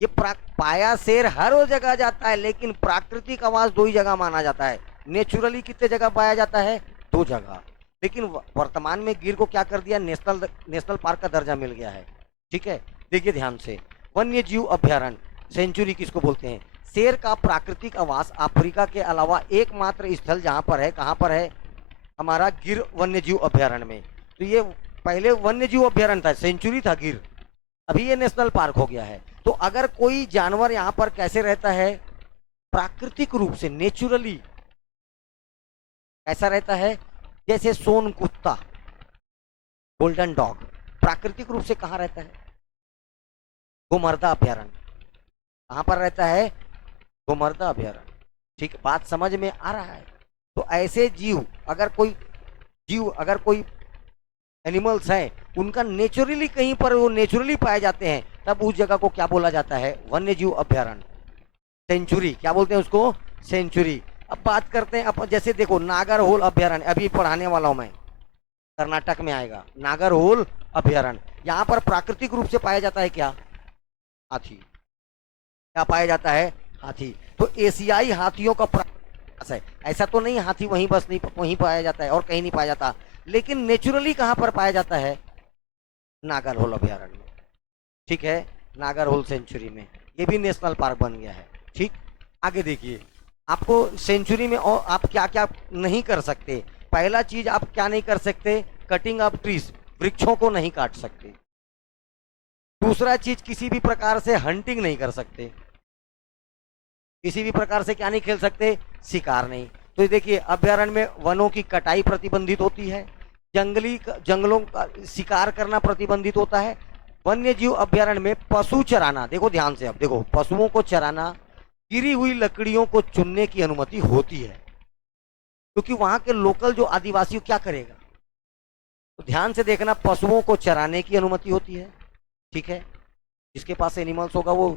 ये पाया शेर हर वो जगह जाता है, लेकिन प्राकृतिक आवास दो ही जगह माना जाता है। नेचुरली कितने जगह पाया जाता है, दो जगह। लेकिन वर्तमान में गिर को क्या कर दिया, नेशनल पार्क का दर्जा मिल गया है। ठीक है, देखिए ध्यान से। वन्य जीव अभ्यारण्य, सेंचुरी किसको बोलते हैं, शेर का प्राकृतिक आवास अफ्रीका के अलावा एकमात्र स्थल जहां पर है, कहां पर है, हमारा गिर वन्य जीव अभ्यारण्य में। तो ये पहले वन्य जीव अभ्यारण्य था, सेंचुरी था गिर, अभी ये नेशनल पार्क हो गया है। तो अगर कोई जानवर यहाँ पर कैसे रहता है, प्राकृतिक रूप से, नेचुरली ऐसा रहता है, जैसे सोन कुत्ता, गोल्डन डॉग, प्राकृतिक रूप से कहाँ रहता है, गोमर्दा अभ्यारण्य। कहाँ पर रहता है, गोमर्दा अभ्यारण्य। ठीक, बात समझ में आ रहा है। तो ऐसे जीव, अगर कोई एनिमल्स हैं, उनका नेचुरली कहीं पर वो नेचुरली पाए जाते हैं, तब उस जगह को क्या बोला जाता है? वन्य जीव अभ्यारण्य, सेंचुरी। क्या बोलते हैं उसको? सेंचुरी। अब बात करते हैं अब, जैसे देखो नागरहोल अभ्यारण्य अभी पढ़ाने वाला हूं मैं, कर्नाटक में आएगा नागरहोल अभ्यारण्य। यहाँ पर प्राकृतिक रूप से पाया जाता है क्या? हाथी। क्या पाया जाता है? हाथी। तो एशियाई हाथियों का प्रवास है, ऐसा तो नहीं हाथी वहीं बस नहीं वहीं पाया जाता है और कहीं नहीं पाया जाता, लेकिन नेचुरली कहां पर पाया जाता है? नागरहोल अभ्यारण्य में। ठीक है, नागरहोल सेंचुरी में, ये भी नेशनल पार्क बन गया है। ठीक, आगे देखिए, आपको सेंचुरी में और आप क्या क्या नहीं कर सकते। पहला चीज आप क्या नहीं कर सकते? कटिंग ऑफ ट्रीज, वृक्षों को नहीं काट सकते। दूसरा चीज, किसी भी प्रकार से हंटिंग नहीं कर सकते, किसी भी प्रकार से क्या नहीं खेल सकते? शिकार नहीं। तो ये देखिए, अभ्यारण्य में वनों की कटाई प्रतिबंधित होती है, जंगलों का शिकार करना प्रतिबंधित होता है। वन्य जीव अभ्यारण्य में पशु चराना, देखो ध्यान से, अब देखो, पशुओं को चराना, गिरी हुई लकड़ियों को चुनने की अनुमति होती है, क्योंकि वहां के लोकल जो आदिवासी क्या करेगा, तो ध्यान से देखना, पशुओं को चराने की अनुमति होती है। ठीक है, जिसके पास एनिमल्स होगा वो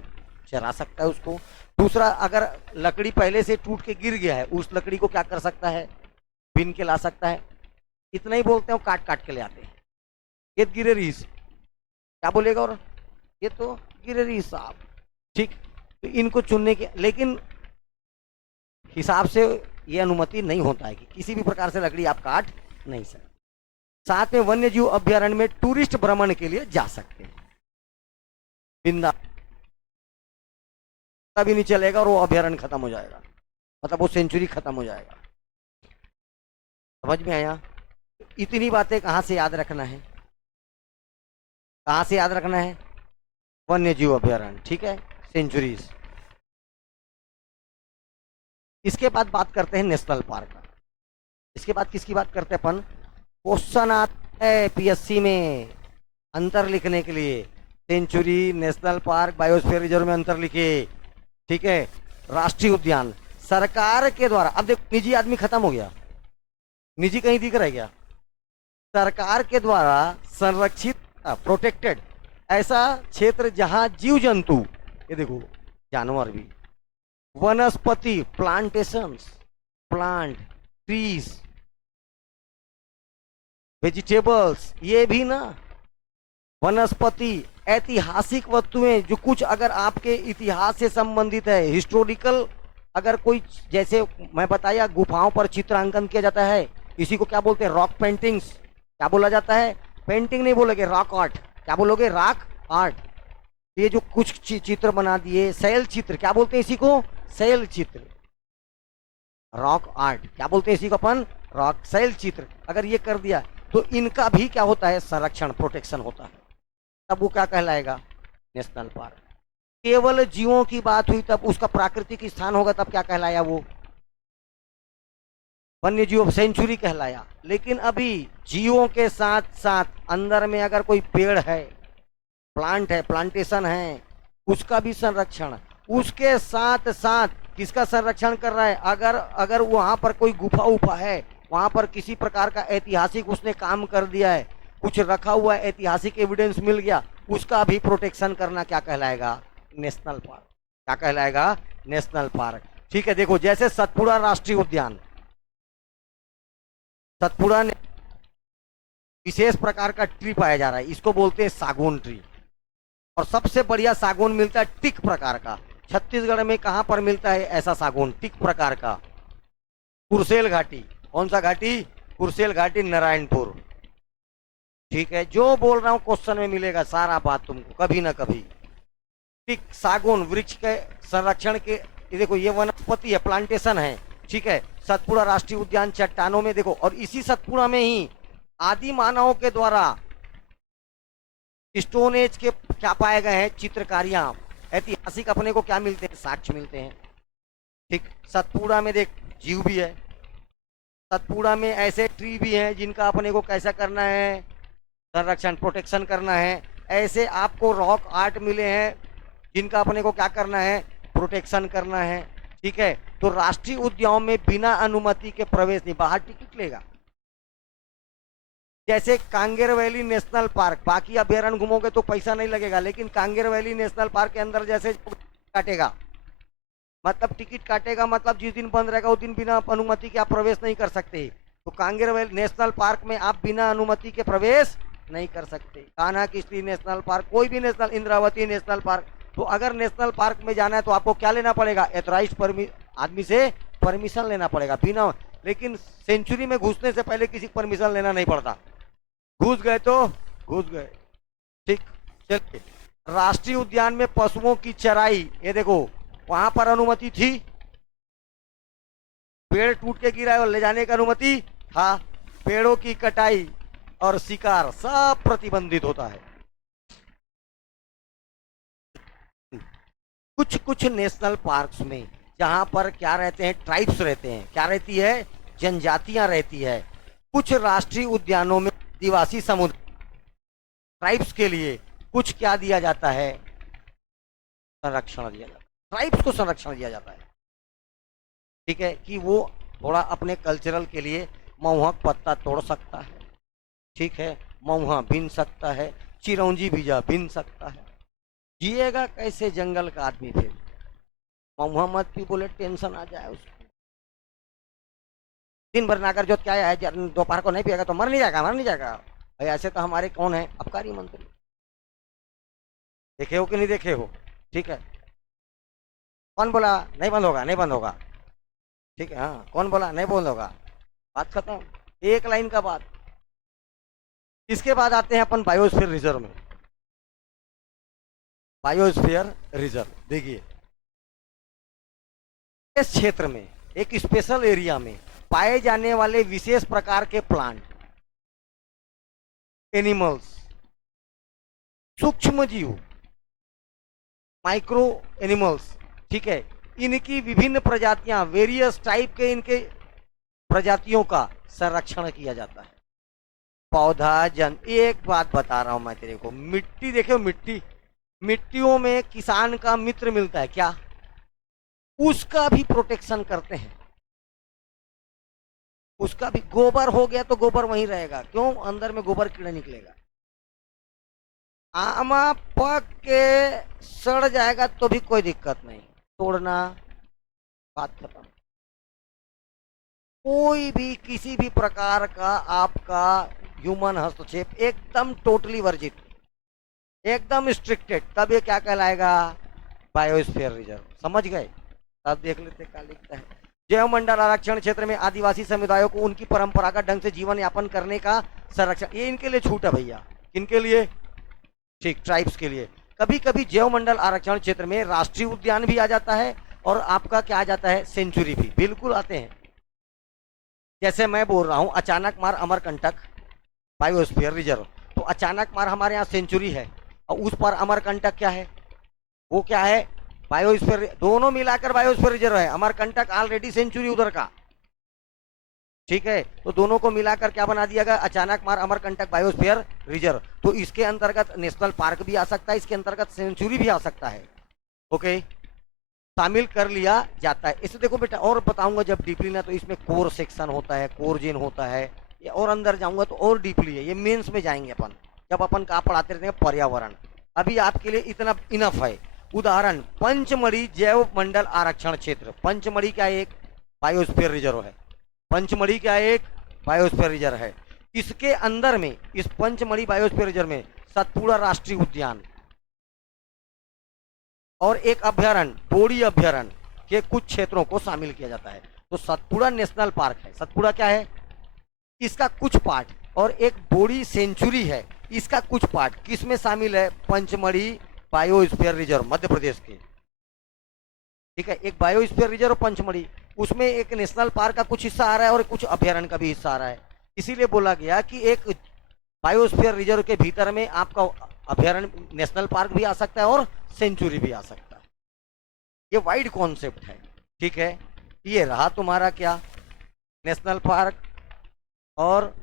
चरा सकता है उसको। दूसरा, अगर लकड़ी पहले से टूट के गिर गया है, उस लकड़ी को क्या कर सकता है? बिन के ला सकता है। इतना ही बोलते हैं, काट काट के ले आते हैं। ये गिरेरीज, क्या बोलेगा? और ये तो गिरेरीज साहब। ठीक, तो इनको चुनने के, लेकिन हिसाब से ये अनुमति नहीं होता है कि किसी भी प्रकार से लकड़ी आप काट नहीं सकते। साथ में वन्य जीव अभ्यारण्य में टूरिस्ट भ्रमण के लिए जा सकते हैं, बिंदा भी नहीं चलेगा और वो अभ्यारण्य खत्म हो जाएगा, मतलब वो सेंचुरी खत्म हो जाएगा। समझ में आया? इतनी बातें कहां से याद रखना है? कहां से याद रखना है? वन्य जीव अभ्यारण्य। ठीक है, सेंचुरीज। इसके बाद बात करते हैं नेशनल पार्क का। इसके बाद किसकी बात करते हैं अपन? क्वेश्चन आता है पीएससी में अंतर लिखने के लिए, sanctuary, national park, biosphere reserve में अंतर लिखे। ठीक है, राष्ट्रीय उद्यान सरकार के द्वारा, अब देखो निजी आदमी खत्म हो गया, निजी कहीं दिख रहा है क्या? सरकार के द्वारा संरक्षित, प्रोटेक्टेड ऐसा क्षेत्र जहां जीव जंतु, ये देखो जानवर भी, वनस्पति, प्लांटेशंस, प्लांट, ट्रीज, वेजिटेबल्स, ये भी ना, वनस्पति, ऐतिहासिक वस्तुएं, जो कुछ अगर आपके इतिहास से संबंधित है, हिस्टोरिकल, अगर कोई, जैसे मैं बताया गुफाओं पर चित्रांकन किया जाता है, इसी को क्या बोलते हैं? Rock paintings. क्या बोला जाता है? पेंटिंग नहीं बोलोगे, रॉक आर्ट। क्या बोलोगे? Rock art. ये जो कुछ चित्र बना दिए, शैल चित्र, क्या बोलते हैं इसी को? शैल चित्र। रॉक आर्ट, क्या बोलते हैं इसी को अपन? रॉक, शैल चित्र। अगर ये कर दिया तो इनका भी क्या होता है? संरक्षण, प्रोटेक्शन होता है, तब वो क्या कहलाएगा? National park. केवल जीवों की बात हुई तब उसका प्राकृतिक स्थान होगा, तब क्या कहलाया? वो वन्य जीव सेंचुरी कहलाया। लेकिन अभी जीवों के साथ साथ अंदर में अगर कोई पेड़ है, प्लांट है, प्लांटेशन है, उसका भी संरक्षण, उसके साथ साथ किसका संरक्षण कर रहा है? अगर वहां पर कोई गुफा उफा है, वहां पर किसी प्रकार का ऐतिहासिक उसने काम कर दिया है, कुछ रखा हुआ है, ऐतिहासिक एविडेंस मिल गया, उसका भी प्रोटेक्शन करना क्या कहलाएगा? National park. क्या कहलाएगा? National park. ठीक है, देखो जैसे सतपुड़ा राष्ट्रीय उद्यान, सतपुड़ा ने विशेष प्रकार का ट्री पाया जा रहा है, इसको बोलते हैं सागौन ट्री, और सबसे बढ़िया सागौन मिलता है टिक प्रकार का। छत्तीसगढ़ में कहां पर मिलता है ऐसा सागौन टिक प्रकार का? कुर्सेल घाटी। कौन सा घाटी? कुर्सेल घाटी, नारायणपुर। ठीक है, जो बोल रहा हूं क्वेश्चन में मिलेगा सारा बात तुमको कभी ना कभी। टिक, सागौन वृक्ष के संरक्षण के, ये देखो ये वनस्पति है, प्लांटेशन है। ठीक है, सतपुड़ा राष्ट्रीय उद्यान चट्टानों में देखो, और इसी सतपुड़ा में ही आदि मानवों के द्वारा स्टोन एज के क्या पाए गए हैं? चित्रकारियां, ऐतिहासिक अपने को क्या मिलते हैं? साक्ष्य मिलते हैं। ठीक, सतपुड़ा में देख जीव भी है, सतपुड़ा में ऐसे ट्री भी हैं जिनका अपने को कैसा करना है? संरक्षण, प्रोटेक्शन करना है। ऐसे आपको रॉक आर्ट मिले हैं जिनका अपने को क्या करना है? प्रोटेक्शन करना है। ठीक है, तो राष्ट्रीय उद्यान में बिना अनुमति के प्रवेश नहीं, बाहर टिकट लेगा। जैसे कांगेर वैली नेशनल पार्क, बाकी अभ्यारण्य घूमोगे तो पैसा नहीं लगेगा, लेकिन कांगेर वैली नेशनल पार्क के अंदर जैसे काटेगा, मतलब टिकट काटेगा, मतलब जिस दिन बंद रहेगा उस दिन बिना अनुमति के आप प्रवेश नहीं कर सकते। तो कांगेर वैली नेशनल पार्क में आप बिना अनुमति के प्रवेश नहीं कर सकते। कान्हा किशली नेशनल पार्क, कोई भी नेशनल, इंद्रावती नेशनल पार्क। तो अगर नेशनल पार्क में जाना है तो आपको क्या लेना पड़ेगा? एथोराइज्ड आदमी से परमिशन लेना पड़ेगा बिना। लेकिन सेंचुरी में घुसने से पहले किसी परमिशन लेना नहीं पड़ता, घुस गए तो घुस गए। ठीक, चलिए। राष्ट्रीय उद्यान में पशुओं की चराई, ये देखो वहां पर अनुमति थी, पेड़ टूट के गिरा है और ले जाने की अनुमति था। पेड़ों की कटाई और शिकार सब प्रतिबंधित होता है। कुछ कुछ नेशनल पार्क्स में जहां पर क्या रहते हैं, ट्राइब्स रहते हैं, क्या रहती है, जनजातियां रहती है। कुछ राष्ट्रीय उद्यानों में आदिवासी समुदाय ट्राइब्स के लिए कुछ क्या दिया जाता है, संरक्षण दिया जाता है, ट्राइब्स को संरक्षण दिया जाता है। ठीक है, कि वो थोड़ा अपने कल्चरल के लिए महुआ पत्ता तोड़ सकता है, ठीक है, महुआ बीन सकता है, चिरौंजी बीजा बीन सकता है। जिएगा कैसे जंगल का आदमी? फिर महुआ मत भी बोले टेंशन आ जाए उसको। दिन भर नागर जोत क्या है, दोपहर को नहीं पिएगा तो मर नहीं जाएगा, मर नहीं जाएगा भाई। ऐसे तो हमारे कौन है, आबकारी मंत्री, देखे हो कि नहीं देखे हो? ठीक है, कौन बोला नहीं बंद होगा, नहीं बंद होगा? ठीक है, हाँ, कौन बोला नहीं बंद होगा? बात खत्म, एक लाइन का बात। इसके बाद आते हैं अपन बायोस्फीयर रिजर्व में। बायोस्फीयर रिजर्व देखिए, इस क्षेत्र में एक स्पेशल एरिया में पाए जाने वाले विशेष प्रकार के प्लांट, एनिमल्स, सूक्ष्म जीव, माइक्रो एनिमल्स, ठीक है, इनकी विभिन्न प्रजातियां, वेरियस टाइप के इनके प्रजातियों का संरक्षण किया जाता है। पौधा जन, एक बात बता रहा हूं मैं तेरे को, मिट्टी देखो, मिट्टी, मिट्टियों में किसान का मित्र मिलता है क्या, उसका भी प्रोटेक्शन करते हैं। उसका भी, गोबर हो गया तो गोबर वहीं रहेगा, क्यों? अंदर में गोबर कीड़ा निकलेगा। आमा पक के सड़ जाएगा तो भी कोई दिक्कत नहीं, तोड़ना, बात खत्म। कोई भी किसी भी प्रकार का आपका ह्यूमन हस्तक्षेप एकदम टोटली वर्जित, एकदम स्ट्रिक्टेड। तब ये क्या कहलाएगा? Biosphere reserve. समझ गए? तब देख लेते क्या लिखता है। जैव मंडल आरक्षण क्षेत्र में आदिवासी समुदायों को उनकी परंपरागत ढंग से जीवन यापन करने का संरक्षण, ये इनके लिए छूट है भैया। किनके लिए? ठीक, ट्राइब्स के लिए। कभी कभी जैव मंडल आरक्षण क्षेत्र में राष्ट्रीय उद्यान भी आ जाता है और आपका क्या आ जाता है, सेंचुरी भी, बिल्कुल आते हैं। जैसे मैं बोल रहा हूं अचानक मार अमरकंटक बायोस्फीयर रिजर्व, तो अचानक मार हमारे यहाँ सेंचुरी है और उस पर अमरकंटक क्या है, वो क्या है, बायोस्फीयर, दोनों मिलाकर बायोस्फीयर रिजर्व है। अमरकंटक ऑलरेडी सेंचुरी उधर का, ठीक है, तो दोनों को मिलाकर क्या बना दिया गया, अचानक मार अमरकंटक बायोस्फीयर रिजर्व। तो इसके अंतर्गत नेशनल पार्क भी आ सकता है, इसके अंतर्गत सेंचुरी भी आ सकता है। ओके, शामिल कर लिया जाता है। इसे देखो बेटा, और बताऊंगा जब डीपली ना, तो इसमें कोर सेक्शन होता है, कोर जेन होता है, ये और अंदर जाऊंगा तो और डीपली है। ये मेंस में जाएंगे अपन, जब अपन कहाँ पढ़ाते रहते हैं, पर्यावरण। अभी आपके लिए इतना इनफ है। उदाहरण, पंचमढ़ी जैव मंडल आरक्षण क्षेत्र। पंचमढ़ी क्या एक बायोस्फीयर रिजर्व है, पंचमढ़ी क्या एक बायोस्फीयर रिजर्व है। इसके अंदर में, इस पंचमढ़ी बायोस्फीयर रिजर्व में सतपुड़ा राष्ट्रीय उद्यान और एक अभ्यारण्य, बोड़ी अभ्यारण्य के कुछ क्षेत्रों को शामिल किया जाता है। तो सतपुड़ा नेशनल पार्क है, सतपुड़ा क्या है, इसका कुछ पार्ट, और एक बोड़ी सेंचुरी है, इसका कुछ पार्ट किसमें शामिल है, पंचमढ़ी बायोस्फीयर रिजर्व मध्य प्रदेश के। ठीक है, एक बायोस्फीयर रिजर्व पंचमढ़ी, उसमें एक नेशनल पार्क का कुछ हिस्सा आ रहा है और कुछ अभ्यारण्य का भी हिस्सा आ रहा है। इसीलिए बोला गया कि एक बायोस्फीयर रिजर्व के भीतर में आपका अभ्यारण्य, नेशनल पार्क भी आ सकता है और सेंचुरी भी आ सकता है। ये वाइड कॉन्सेप्ट है। ठीक है, ये रहा तुम्हारा क्या, नेशनल पार्क और